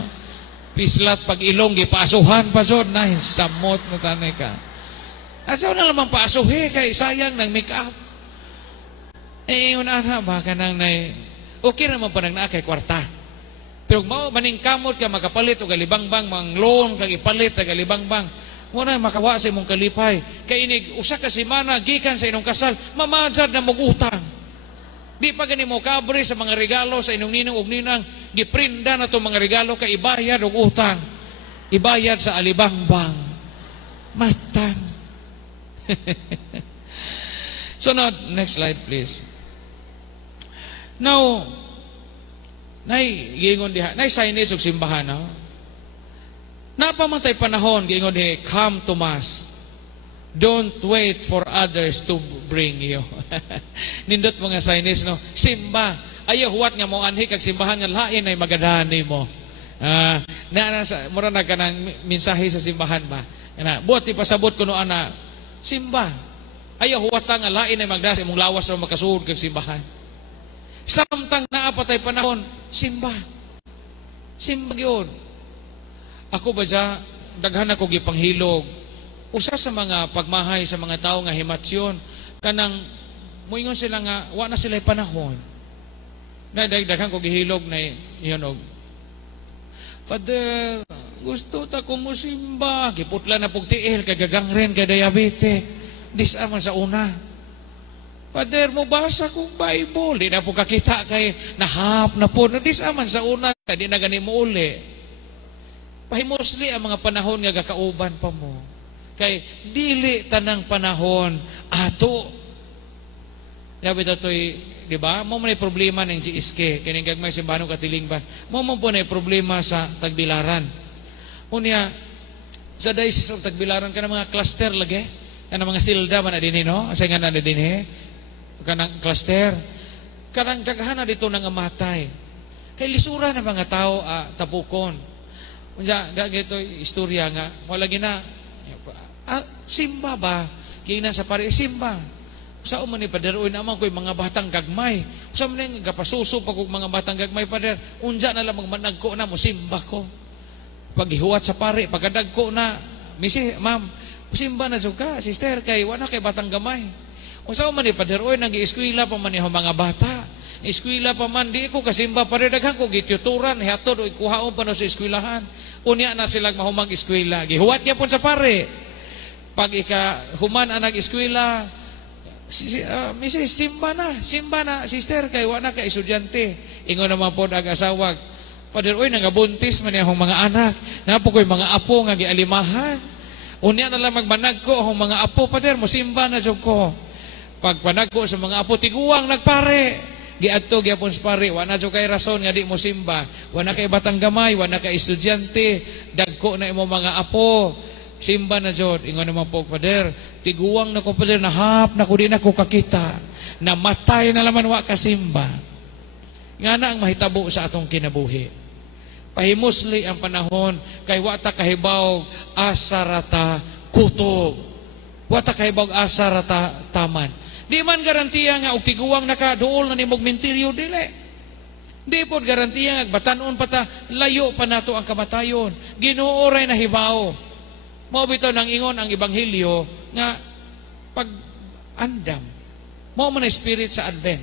Pislat pag ilong gipasuhan pa jud na samot na tanay ka. Adso na lamang paasuhi kay sayang nang make up. Una na baka nang nay okay naman pa nang naakay kwarta. Pero mao maning kamot ka makapalit og alibangbang mang loan kag ipalit og alibangbang. Mo na makawa sa imong kalipay. Kay inig usa ka semana gikan sa imong kasal, mamadzad na mog utang. Di pa gani mo kabre sa mga regalo sa inyong ninong ug ninang giprinda na to mga regalo kay ibayad og utang. Ibayad sa alibangbang. Matang. So now, next slide please. Now, giingon diha, signage og simbahan no. Napamantay panahon giingon diha, come to mass. Don't wait for others to bring you. Nindot mga signage no. Simba, ayaw huwat nga mo anhi kag simbahan nga lain ay magadahan nimo. Mura na kanang mensahe sa simbahan ba. Ana, buot ipasabot kuno ana. Simba, ayaw huwat nga lain ay magdas imong lawas ra makasuod kag simbahan. Samtang naapatay panahon, simba. Simba yun. Ako ba dyan, daghan ako gipanghilog. Usa sa mga pagmahay sa mga tao nga himatsyon, kanang muingon sila nga, wa na sila panahon. Daghan ko gihilog na yun. Father, gusto ta ko mo simba. Giputla na pog tiil, kagagangren, kadiabetes. Disaman sa una. Father, mo basa kong Bible. Di na po kakita kay nahap na po. Nadisaman sa una. Di na gani mo uli. Pahimosli ang mga panahon nga gakauban pa mo. Kay dili tanang panahon ato. Sabi to'y, di ba? Mo may problema ng GSK. Kining gagmay simbahan ng katilingban. Mo po na problema sa Tagbilaran. Unya, sa diocese of Tagbilaran ka na mga cluster lagi. Ka na mga silda man na din no? Asa nga na din kanang cluster kanang daghan na dito nang amatay kay lisura na mga tao tapukon unya dagito istorya nga wala gina simba ba ginan sa pare simba sa man ni pader oy naman koy mga batang gagmay sa man nga gapasuso pag mga batang gagmay pader unja na lamang managko na mo simba ko paghihuwat sa pare, pagkadagko na, misi, ma'am, simba na jud ka, sister, kay wala kay batang gamay. Unsa man ni Pader, oy, nag-eskwela pa man yung mga bata. Eskwela pa man, di ko kasimba, pare daghan ko, gituturan, hatod, o ikuhaon pa na sa eskwelahan. Unya na silang mahumang eskwela. Gihuwat niya po sa pare. Pag human ang nag-eskwela, misi, simba na, sister, kay wala ka estudyante. Ingon naman po nag-asawag, Pader, oy, nangabuntis man yung mga anak. Napo ko'y mga apo nga gialimahan. Unya na lang magmanag ko ang mga apo, Pader, musimba na jud ko. Pag panag ko sa mga apo, tiguang nagpare. Giadto gyapon sa pare, wala jud kay rason nga di mo simba. Wala kay batang gamay, wala kay estudyante, dagko na imo mga apo. Simba na jud. Ingon naman po, Pader, tiguang na ko, Pader, nahap na ko di na ko kakita. Namatay na laman wa kasimba. Nga na ang mahitabo sa atong kinabuhi. Pahimusli ang panahon, kay wata kahibaw asarata kutob. Wata kahibaw asarata taman. Di man garantiya nga og tiguang nakaduol na nimog mentiryo dili. Di pod garantiya nga batanon pa ta layo pa nato ang kamatayon. Ginoo ray nahibaw. Mao bitaw nang ingon ang ebanghelyo nga pag andam mao man spirit sa Advent.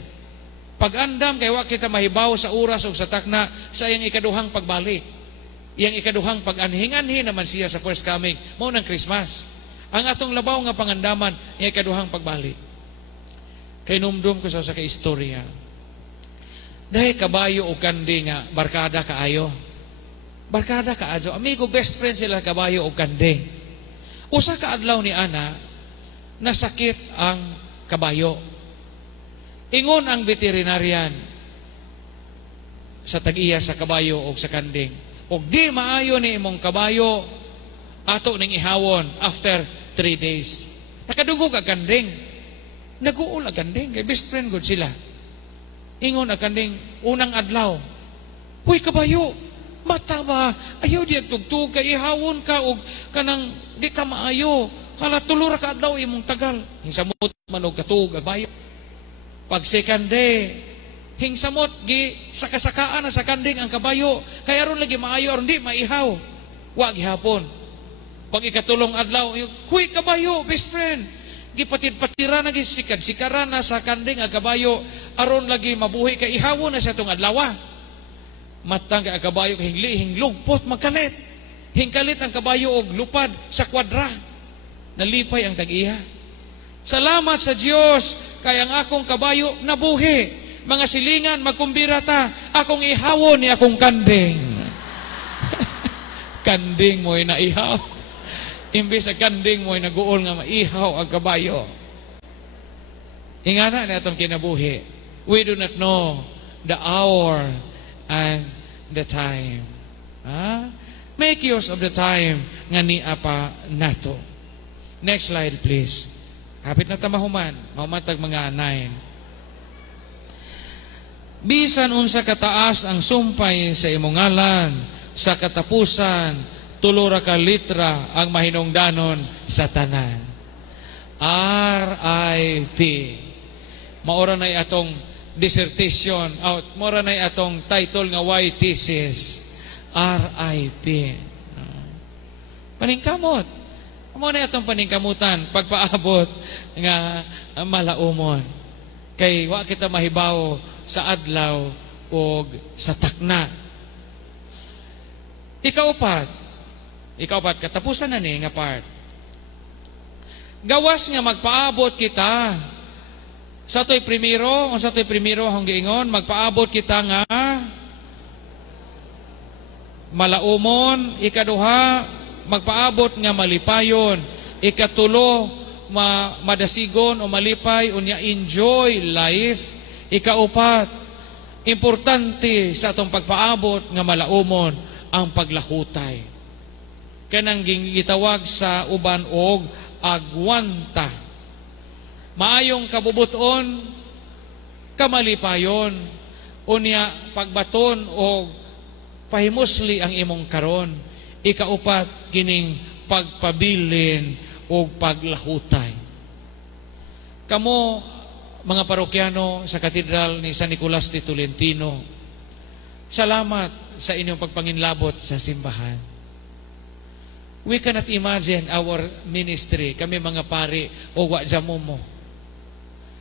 Pag andam kay wa kita mahibaw sa oras o sa takna sa iyang ikaduhang pagbalik. Iyang ikaduhang pag-anhinganhin naman siya sa first coming. Mao ng Christmas. Ang atong labaw nga pangandaman iyang ikaduhang pagbalik. Kay numdum ko sa istorya. Dahil kabayo o kandi nga barkada kaayo. Barkada kaayo. Amigo, best friend sila kabayo o kandi. Usa ka adlaw ni ana nasakit ang kabayo. Ingon ang veterinarian sa tag-iya sa kabayo o sa kanding, og di maayo ni imong kabayo ato ning ihawon after 3 days. Nakadungog ang kanding. Naguol ang kanding. Kay best friend good sila. Ingon ang kanding, unang adlaw, huy kabayo, mata ba? Ayaw di agtugtug kay ihawon ka og kanang di ka maayo. Hala tulura ka adlaw imong tagal. Hingsamot man og katug ang bayo. Pag second day, hingsamot gi sakasakaan na sa kanding ang kabayo. Kaya aron lagi maayo, aron di maihaw. Wa gihapon. Pag ikatulong adlaw, huy kabayo, best friend. Gipatid-patira na gisikad-sikaran na sa kanding ang kabayo, aron lagi mabuhi kay ihawon na sa tong adlaw. Matang ang kabayo hinglugpot magkalit. Hingkalit ang kabayo og lupad sa kwadra. Nalipay ang tag-iya. Salamat sa Dios kay ang akong kabayo nabuhi. Mga silingan, magkumbira ta. Akong ihawon ni akong kanding. Kanding mo'y naihaw. Imbis sa kanding mo'y naguol nga maihaw ang kabayo. Ingana na itong kinabuhi. We do not know the hour and the time. Make use of the time nga ni apa nato. Next slide, please. Hapit na tamahuman. Mahumatag mga 9. Bisan unsa kataas ang sumpay sa imong ngalan, sa katapusan, tulura ka litra ang mahinungdanon sa tanan. R.I.P. Maura na atong dissertation out. Maura na atong title nga why thesis. R.I.P. Paningkamot. Amo na itong paningkamutan, pagpaabot nga malaumon. Kay wa kita mahibaw sa adlaw o sa takna. Ikaupat, katapusan na ni nga part. Gawas nga magpaabot kita. Sa to'y primero, hong giingon, magpaabot kita nga malaumon, ikaduha, magpaabot nga malipayon, ikatulo madasigon o malipay unya enjoy life, ikaupat importante sa atong pagpaabot nga malaumon ang paglakutay kanang gitawag sa uban og agwanta. Maayong kabubuton kamalipayon unya pagbaton o pahimusli ang imong karon. Ikaupat, kining pagpabilin o paglahutay. Kamo, mga parokyano sa Katedral ni San Nicolas de Tolentino, salamat sa inyong pagpanginlabot sa simbahan. We cannot imagine our ministry, kami mga pari o wajamo mo.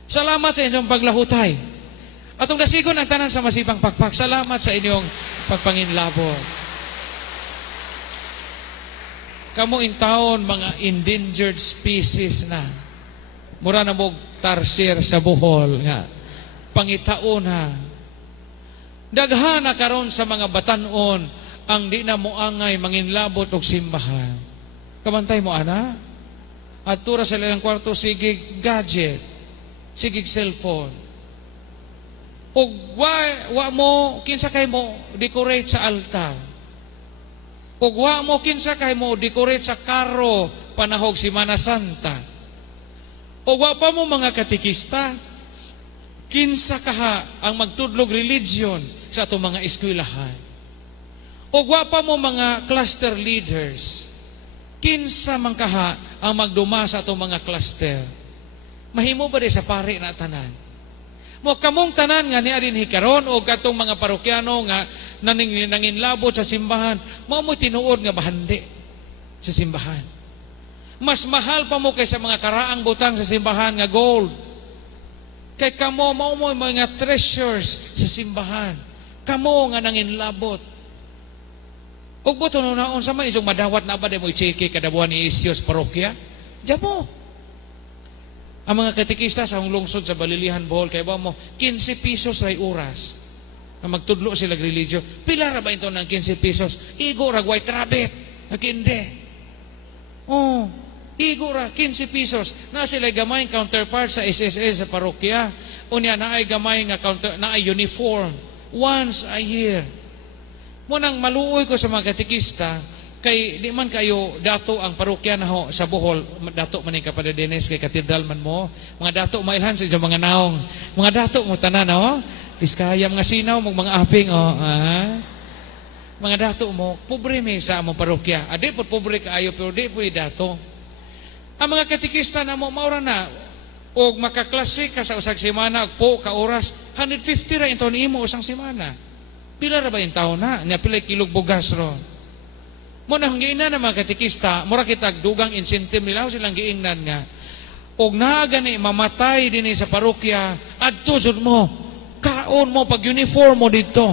Salamat sa inyong paglahutay. Atong dasigon ang tanan sa masibang pakpak. Salamat sa inyong pagpanginlabo. Kamo in taon, mga endangered species na. Mura na mong tarsir sa Bohol nga. Pangitaon ha. Daghana karon sa mga batanon ang di na moangay manginlabot og simbahan. Kamantay mo ana? At tura sa ilang kwarto sigig gadget, sigig cellphone. Og wa mo kinsa kay mo decorate sa altar. Og wa mo kinsa kay mo decorate sa karo panahog Semana Santa. Og wa pa mo mga katikista kinsa kaha ang magtudlog religion sa atong mga eskwelahan. O gwapa mo mga cluster leaders, kinsa man kaha ang magduma sa atong mga cluster. Mahimo ba di sa pari na tanan? Mo kamong tanan nga niya din hikaron o katong mga parokyano nga nanginlabot sa simbahan, mao mo tinuod nga bahandi sa simbahan. Mas mahal pa mo kaysa mga karaang butang sa simbahan nga gold. Kay kamo mao mo mga treasures sa simbahan. Kamo nga nanginlabot. Ug buto naon sa may isong madawat na ba mo i-cheke kada buwan ni Isyos parokya? Jamo. Ang mga katikista sa lungsod sa Balilihan, Bohol, kay ba mo 15 pesos ray oras. Ang magtudlo sila religion. Pila ra ba ito ng 15 pesos? Igo ra white rabbit. Nakinde. Oh, igo ra 15 pesos. Na sila gamay counterpart sa SSS sa parokya. Unya na ay gamay nga counter na ay uniform once a year. Munang maluoy ko sa mga katikista, kay di man kayo dato ang parokya na ho sa Bohol, dato man ni Kapada Dennis, kay katedral man mo, mga dato mailhan sa mga naong, mga dato mo tanan ho, Piskaya, mga sinaw, mga aping, mga dato mo, pobre may sa among parokya, adi po pobre kaayo, pero di po dato. Ang mga katikista na mo, maura na, o makaklase ka sa usag semana, po ka oras, 150 ra ito ni imo usang semana. Pila ra ba yung taon na? Nga pila kilog bugas ro. Muna hang giingnan ng mga katikista, mura kitag dugang incentive nila, silang giingnan nga. Og naagani mamatay din sa parokya, adto sud mo, kaon mo pag uniform mo dito.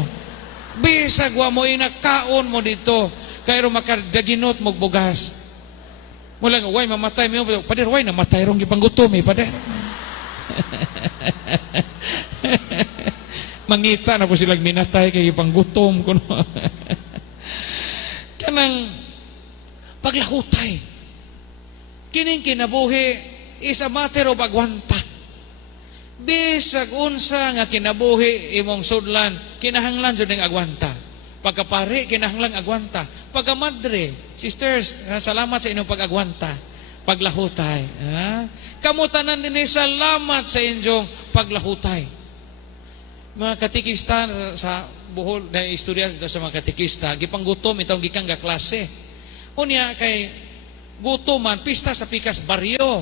Bisag wa mo ina kaon mo dito. Kaya ro makadaginot mo bugas. Mula nga, way mamatay mo, pader, way namatay rong gipanggutom pader. Mangita na po silang minatay kay panggutom kuno. Kanang paglahutay. Kining kinabuhi is a matter of agwanta. Bisag unsa nga kinabuhi imong sudlan, kinahanglan jud ning agwanta. Pagkapari kinahanglan agwanta. Pagkamadre, sisters, salamat sa inyong pag-agwanta. Paglahutay. Kamutanan din salamat sa inyong paglahutay. Mga katikista sa Bohol na istorya sa mga katikista, gipanggutom itong gikang ga klase. Unya kay gutoman pista sa pikas baryo.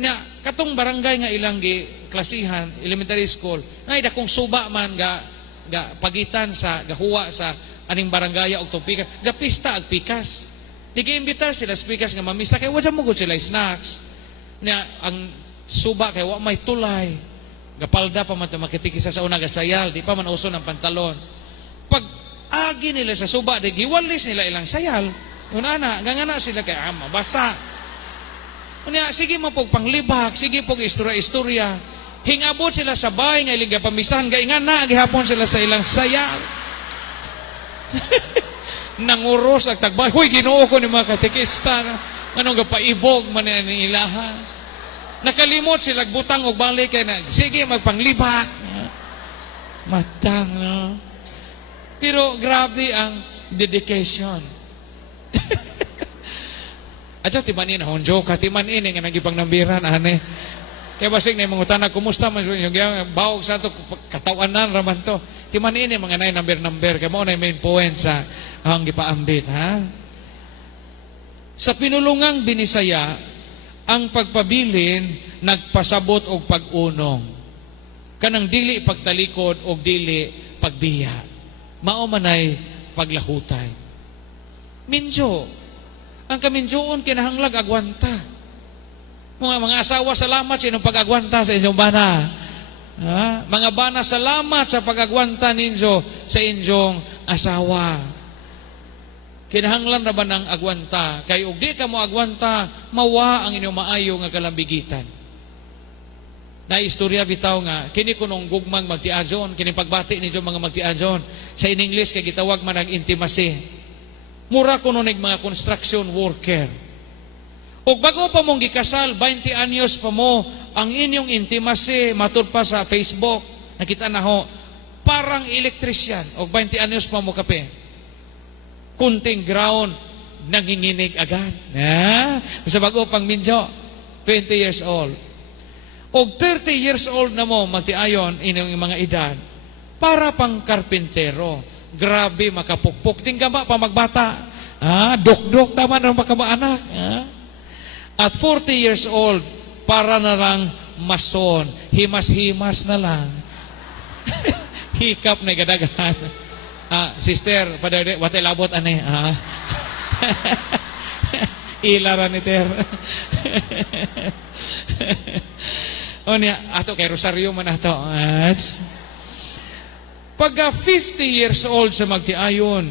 Unya katong barangay nga ilang gi klasihan, elementary school, ngay dakong suba man ga pagitan sa gahuwa sa aning barangay og tong pikas, ga pista ag pikas. Nigi-imbitar sila sa pikas nga mamista kay wa mo gud sila snacks. Unya ang suba kay wa may tulay. Gapalda pa man makitikisa sa una gasayal, di pa man uso ng pantalon. Pag agi nila sa suba, di giwalis nila ilang sayal. Una gangana sila kay mabasa. Unya sige mo pog panglibak, sige pog istorya. Hingabot sila sa bahay nga ilang pamistahan, gaingan na gihapon sila sa ilang sayal. Nanguros ag tagbay. Huy, Ginoo ko ni mga katikista. Anong gapaibog man ni ilaha. Nakalimot sila butang og balik kay na sige magpanglibak. Matang no. Pero grabe ang dedication. Adto timanin honjo ka timanin nga nagipang nambiran ane. Kaya basig na mga utana kumusta man yung bawog sa to katawanan raman to. Timanin mga nay number kay mao na main point sa ang gipaambit ha. Sa pinulungang Binisaya ang pagpabilin nagpasabot og pag-unong. Kanang dili pagtalikod og dili pagbiya. Mao manay paglahutay. Minjo, Ang kaminjoon kinahanglag agwanta. Mga asawa, salamat sa inyong pag-agwanta sa inyong bana. Mga bana, salamat sa pag-agwanta ninyo sa inyong asawa. Kinahanglan na ba ng agwanta? Kay ug di ka mo agwanta, mawa ang inyong maayo nga kalambigitan. Na istorya bitaw nga, kini kunong gugmang magtiadyon, kini pagbati ninyo mga magtiadyon. Sa in English, kay gitawag man ang intimacy. Mura kunonig mga construction worker. O bago pa mong gikasal, 20 anyos pa mo, ang inyong intimacy, matud pa sa Facebook, nakita na ho, parang electrician, o 20 anyos pa mo kape. Kunting ground, nanginginig agad. Sa bago pang minjo, 20 years old. O 30 years old na mo, magtiayon, inyong mga edad, para pang karpintero. Grabe, makapukpuk. Tinggama pa magbata. Dok-dok naman ang makamaanak. At 40 years old, para na lang mason. Himas-himas na lang. Hikap na gadagahan. Sister, watay labot ane. Ilara ni Ter. O niya, ato kay Rosario man ato. Pagka 50 years old sa magtiayon,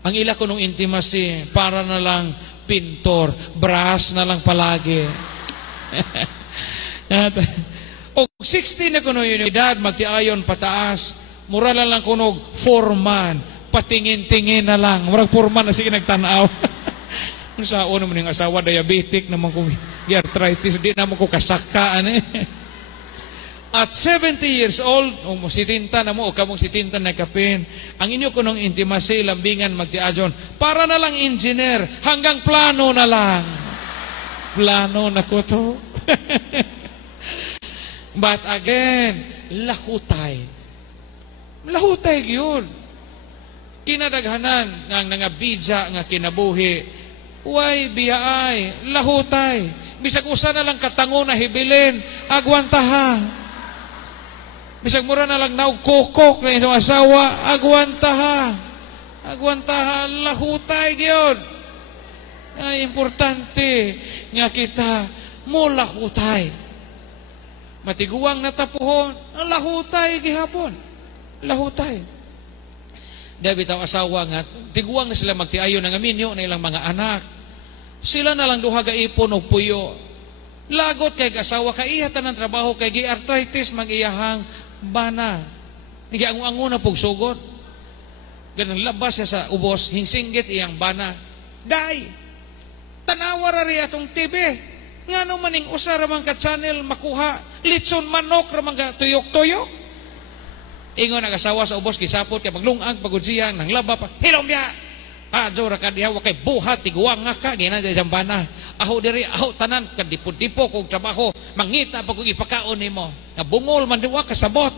ang ila ko nung intimacy, para na lang pintor, brass na lang palagi. O 60 na kuno yun edad, magtiayon pataas, mura na lang kunog foreman, patingin-tingin na lang, murag foreman na sige nagtanaw. Kung sa naman yung asawa, diabetic naman kung arthritis, di naman ko kasakaan At 70 years old, o sitinta na mo, o kamong sitinta na kapin, ang inyo kunong intimacy, lambingan, magtiadyon, para na lang engineer, hanggang plano na lang. Plano na ko to. But again, lahutay. Lahutay yun. Kinadaghanan ng nangabidya nga kinabuhi, way biyaay, lahutay. Bisag usa na lang katango na hibilin, agwantaha. Bisag mura na lang naugkukok na inyong asawa, agwantaha. Agwantaha, lahutay yun. Ay, importante nga kita mo lahutay. Matiguang natapuhon, lahutay gihapon. Lahutay. Dabi taw asawa nga, tiguang na sila magtiayo ng aminyo na ilang mga anak. Sila na lang duha gaipon og puyo. Lagot kay asawa, kaiyatan ng trabaho, kay gi-arthritis, mag-iyahang bana. Nagi-ango-ango na pog sugot. Ganang labas siya sa ubos, hingsinggit iyang bana. Day! Tanawara rin atong TV. Nga no maning usa ramang ka channel makuha, litson manok ramang ka tuyok-tuyok. Ingon ang asawa sa ubos, kisapot, kaya maglungag, pagod siya, nang laba pa, hilom niya! Jora ka diha, wakay buhat, tiguang nga ka, gina dyan siyang bana. Aho diri, aho tanan, kadipo-dipo kong trabaho, mangita pa kong ipakaon ni mo. Nabungol, mandiwa, kasabot.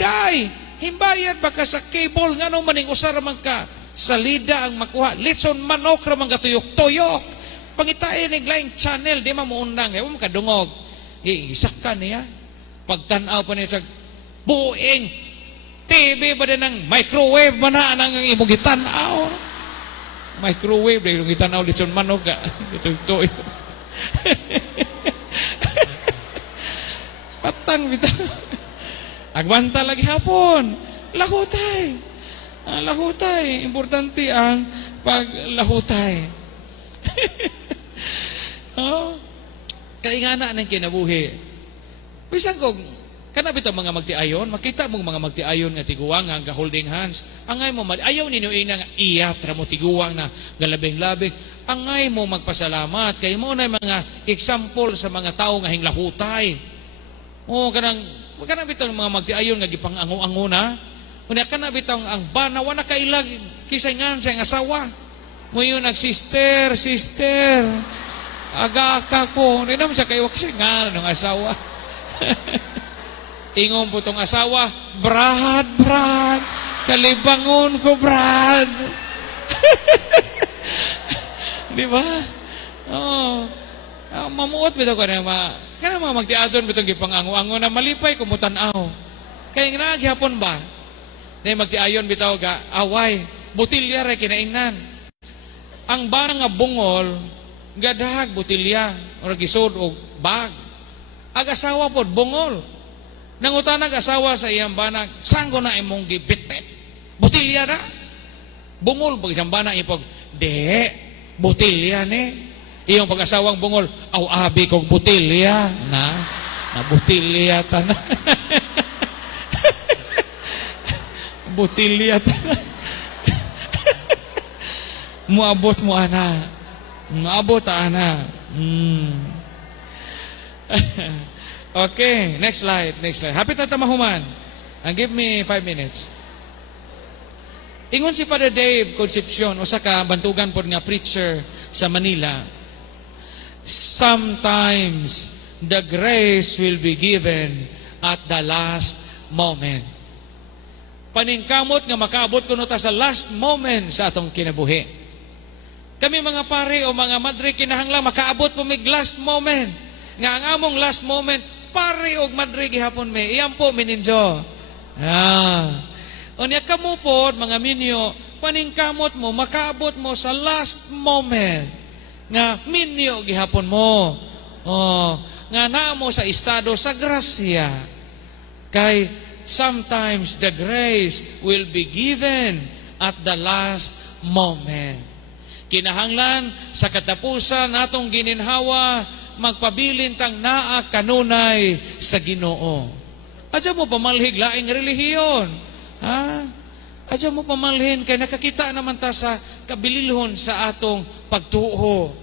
Day, himbayad baka sa cable, nga no maning usa ramang ka, salida ang makuha, litson manok ramang ka tuyok-tuyok. Pangitain ng laing channel, di mamuundang, di mo makadungog. Iisak ka niya. Pagtanaw pa niya sa buing TV ba din ng microwave ba na ang imong gitanaw? Microwave, dahil yung gitanaw, litson manok ka. Ito. Patang, bitaw. Agwanta lagi hapon. Lahutay. Lahutay. Importante ang paglahutay. Kaingana ng kinabuhi. Bisang kong kanabit ang mga magtiayon, makita mong mga magtiayon nga tiguang nga holding hands. Angay mo ayaw ninyo ina nga iyat ra mo tiguang na galabing-labing. Angay mo magpasalamat kay mo na mga example sa mga tao nga hinglahutay. Kanabit ang mga magtiayon nga gipang-ango-ango na. Unya kanabit ang bana wala kailag kisayngan sa asawa. Mo yun sister, aga ko. Hindi naman siya kayo kasi nga ng asawa. Ingon po tong asawa, Brad, kalibangon ko, Brad. Di ba? Mamuot bito ko na kana mga magtiason bitong gipang-ango-ango na malipay kumutan-aw. Kaya nga gihapon ba? Na magtiayon bitaw ga away, butilya ra kinaingnan. ang bana nga bungol, gadahag botilya, o gisod og bag. Ag-asawa pod bungol. Nangutanag asawa sa iyang banag, sanggo na imong gibit-bit? Botilya na? Bungol, pag isang banag ipag, de, botilya ni. Iyong pag-asawang bungol, abi kong botilya na botilya ta na. Botilya ta na. Muabot mo ana. Muabot ta ana. Okay, next slide. Hapit na tamahuman. And give me 5 minutes. Ingon si Father Dave Concepcion, usa ka bantugan pod nga preacher sa Manila. Sometimes the grace will be given at the last moment. Paningkamot nga makaabot kuno ta sa last moment sa atong kinabuhi. Kami mga pare o mga madre kinahanglan makaabot po mig last moment. Nga ang among last moment pare og madre gihapon me. Iyan po mininjo. Unya kamo pod mga minyo, paningkamot mo makaabot mo sa last moment. Nga minyo gihapon mo. Nga naa mo sa estado sa grasya. Kay sometimes the grace will be given at the last moment. Kinahanglan sa katapusan natong gininhawa magpabilin tang naa kanunay sa Ginoo. Adya mo pamalhig laing relihiyon. Adya mo pamalhin kay nakakita naman ta sa kabililhon sa atong pagtuo.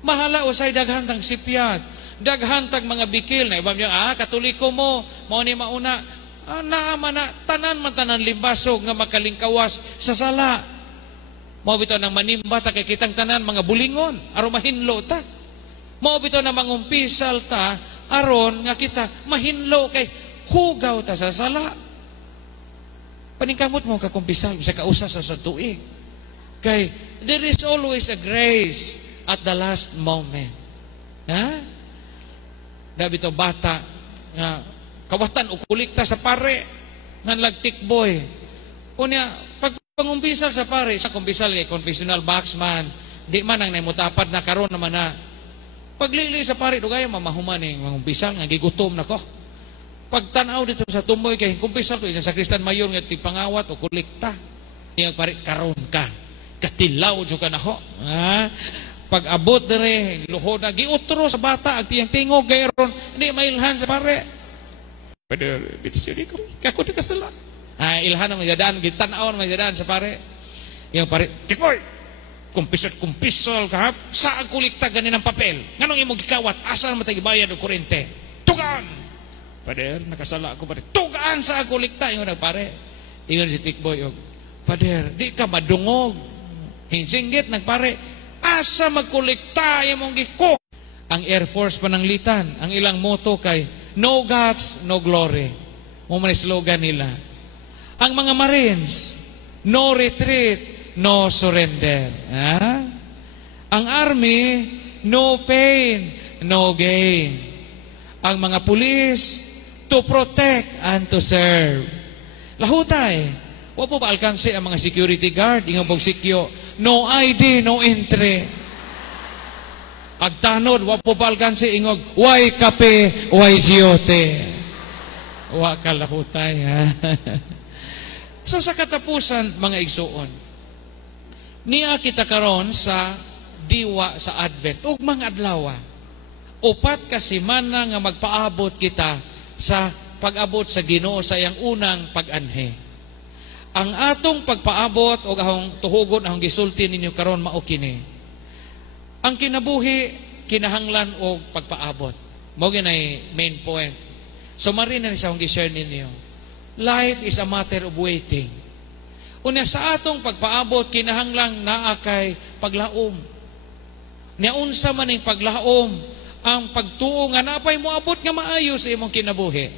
Mahala usay daghan tang sipyat, daghan tang mga bikil na ibang katoliko mo ni mauna. Naama na tanan man tanan limbasog nga makalingkawas sa sala. Mao bitaw nang manimba ta kay kitang tanan mga bulingon aron mahinlo ta. Mao bitaw na mangumpisal ta aron nga kita mahinlo kay hugaw ta sa sala. Paningkamot mo kakumpisal sa kausa sa tuig. Kay there is always a grace at the last moment. Dabi to bata nga kawatan o kulikta sa pare nga nagtikboy. Unya pag pangumpisal sa pare, sa kumpisal kay confessional boxman, di man ang naimutapad na karon naman na. Paglili sa pare, dugay mamahuman ng mangumpisal, nga gigutom na ko. Pagtanaw dito sa tumboy, kay kumpisal to, isang sakristan mayor nga tipangawat o kulikta. Iyang pare, karon ka. Katilaw dyo ka na ko. Pag abot dere, luho na, giutro sa bata, at iyang tingog, gayron, hindi mailhan sa pare. Pwede, bitisyon ko, kako di kasala. Ilhan na magyadaan, gitanaw na magyadaan sa pare. Yung pare, tikboy, kumpisal ka, saan kulikta ganin ang papel? Nganong imong gikawat, asan matagibayad o kurente? Tugaan! Pader, nakasala ako pare. Tugaan sa kulikta, yung nagpare. Ingon si tikboy, pader, di ka madungog. Hinsinggit, nagpare, asa magkulikta imong giko? Ang Air Force pananglitan, ang ilang moto kay, no guts, no glory. Mo man slogan nila. Ang mga Marines, no retreat, no surrender. Ang Army, no pain, no gain. Ang mga pulis, to protect and to serve. Lahutay, wa po alkanse ang mga security guard, ingon pong sikyo, no ID, no entry. Agtanod, wa po alkanse ingog, why kape, why giyote. Wa ka lahutay, So sa katapusan, mga igsuon, niya kita karon sa diwa sa Advent, ug mga adlaw, upat ka semana nga magpaabot kita sa pag-abot sa Ginoo sa iyang unang pag-anhe. Ang atong pagpaabot o ahong tuhugon ahong gisulti ninyo karon mao kini. Ang kinabuhi kinahanglan og pagpaabot. Mao ginay main point. So marin na sa akong gi-share ninyo. Life is a matter of waiting. Unya sa atong pagpaabot, kinahanglang naa kay paglaom. Niyaunsa man ning paglaom, ang pagtuo nga napay moabot nga maayo sa imong kinabuhi.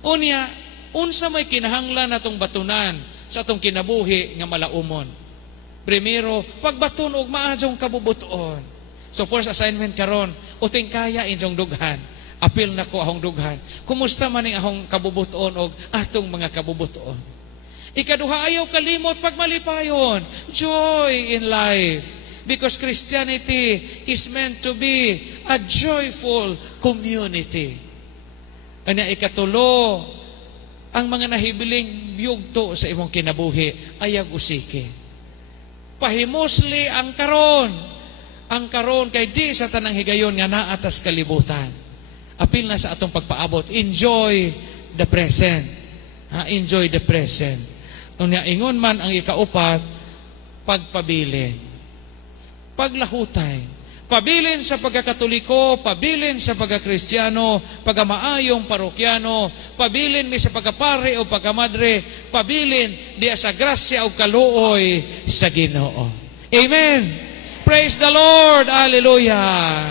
Unya, unsa may kinahanglan natong batunan sa atong kinabuhi nga malaumon. Primero, pagbaton og maadjong kabubuton. So first assignment karon, uting kaya inyong dughan. Apil na ko ahong dughan. Kumusta man ang ahong kabubuton o atong mga kabubuton? Ikaduha, ayaw kalimot pag malipayon. Joy in life. Because Christianity is meant to be a joyful community. Kanya ikatulo, ang mga nahibiling yugto sa imong kinabuhi, ayag usiki. Pahimosli ang karon. Ang karon kay di sa tanang higayon nga naa atas kalibutan. Apil na sa atong pagpaabot. Enjoy the present. Enjoy the present. Unya ingon man ang ikaupat, pagpabilin. Paglahutay. Pabilin sa pagkakatoliko, pabilin sa pagkakristyano, pagkamaayong parokyano, pabilin mi sa pagkapare o pagkamadre, pabilin diya sa grasya o kaluoy sa Ginoo. Amen! Praise the Lord! Hallelujah!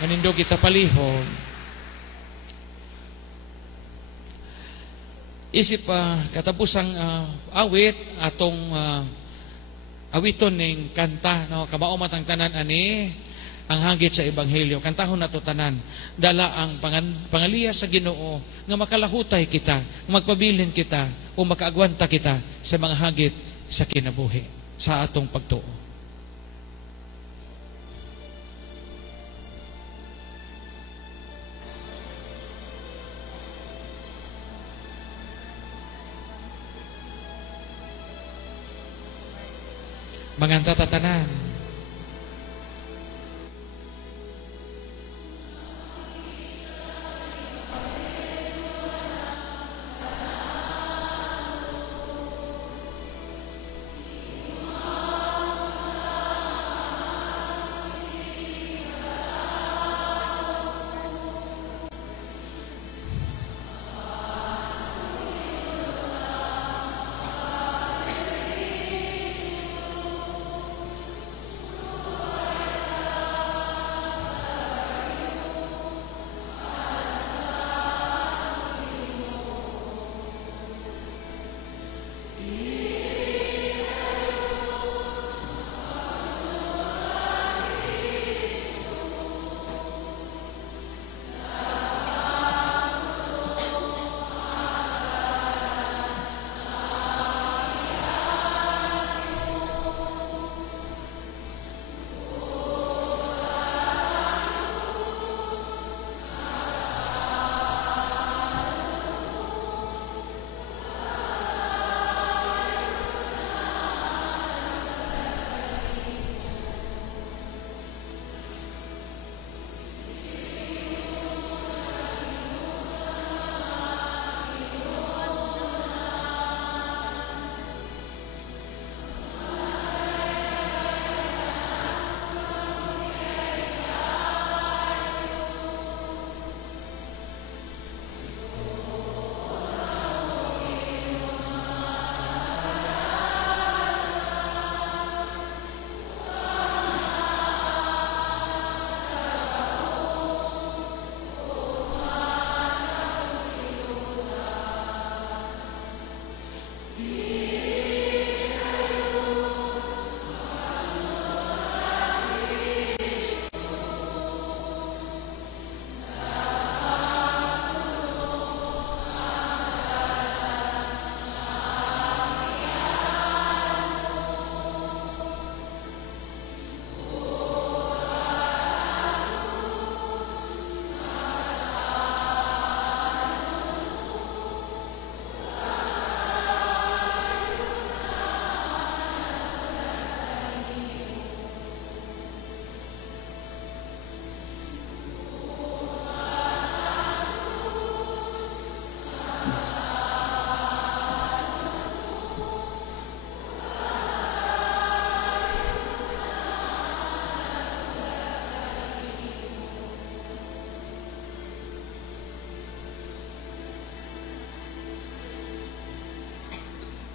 Manindog kita palihog. Isip katapusang awit atong awiton ning kanta, no, kamao matang tanan ani ang hanggit sa ebanghelyo. Kantahon nato tanan, dala ang pangaliya sa Ginoo nga makalahutay kita, magpabilin kita o makaagwanta kita sa mga hanggit sa kinabuhi sa atong pagtuo. Manganta tatanan.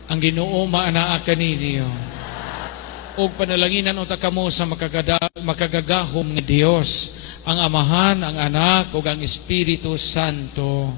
Ang Ginoo maanaa kaninyo. Og panalanginan unta kamo sa makagagahom nga Dios, ang Amahan, ang Anak ug ang Espiritu Santo.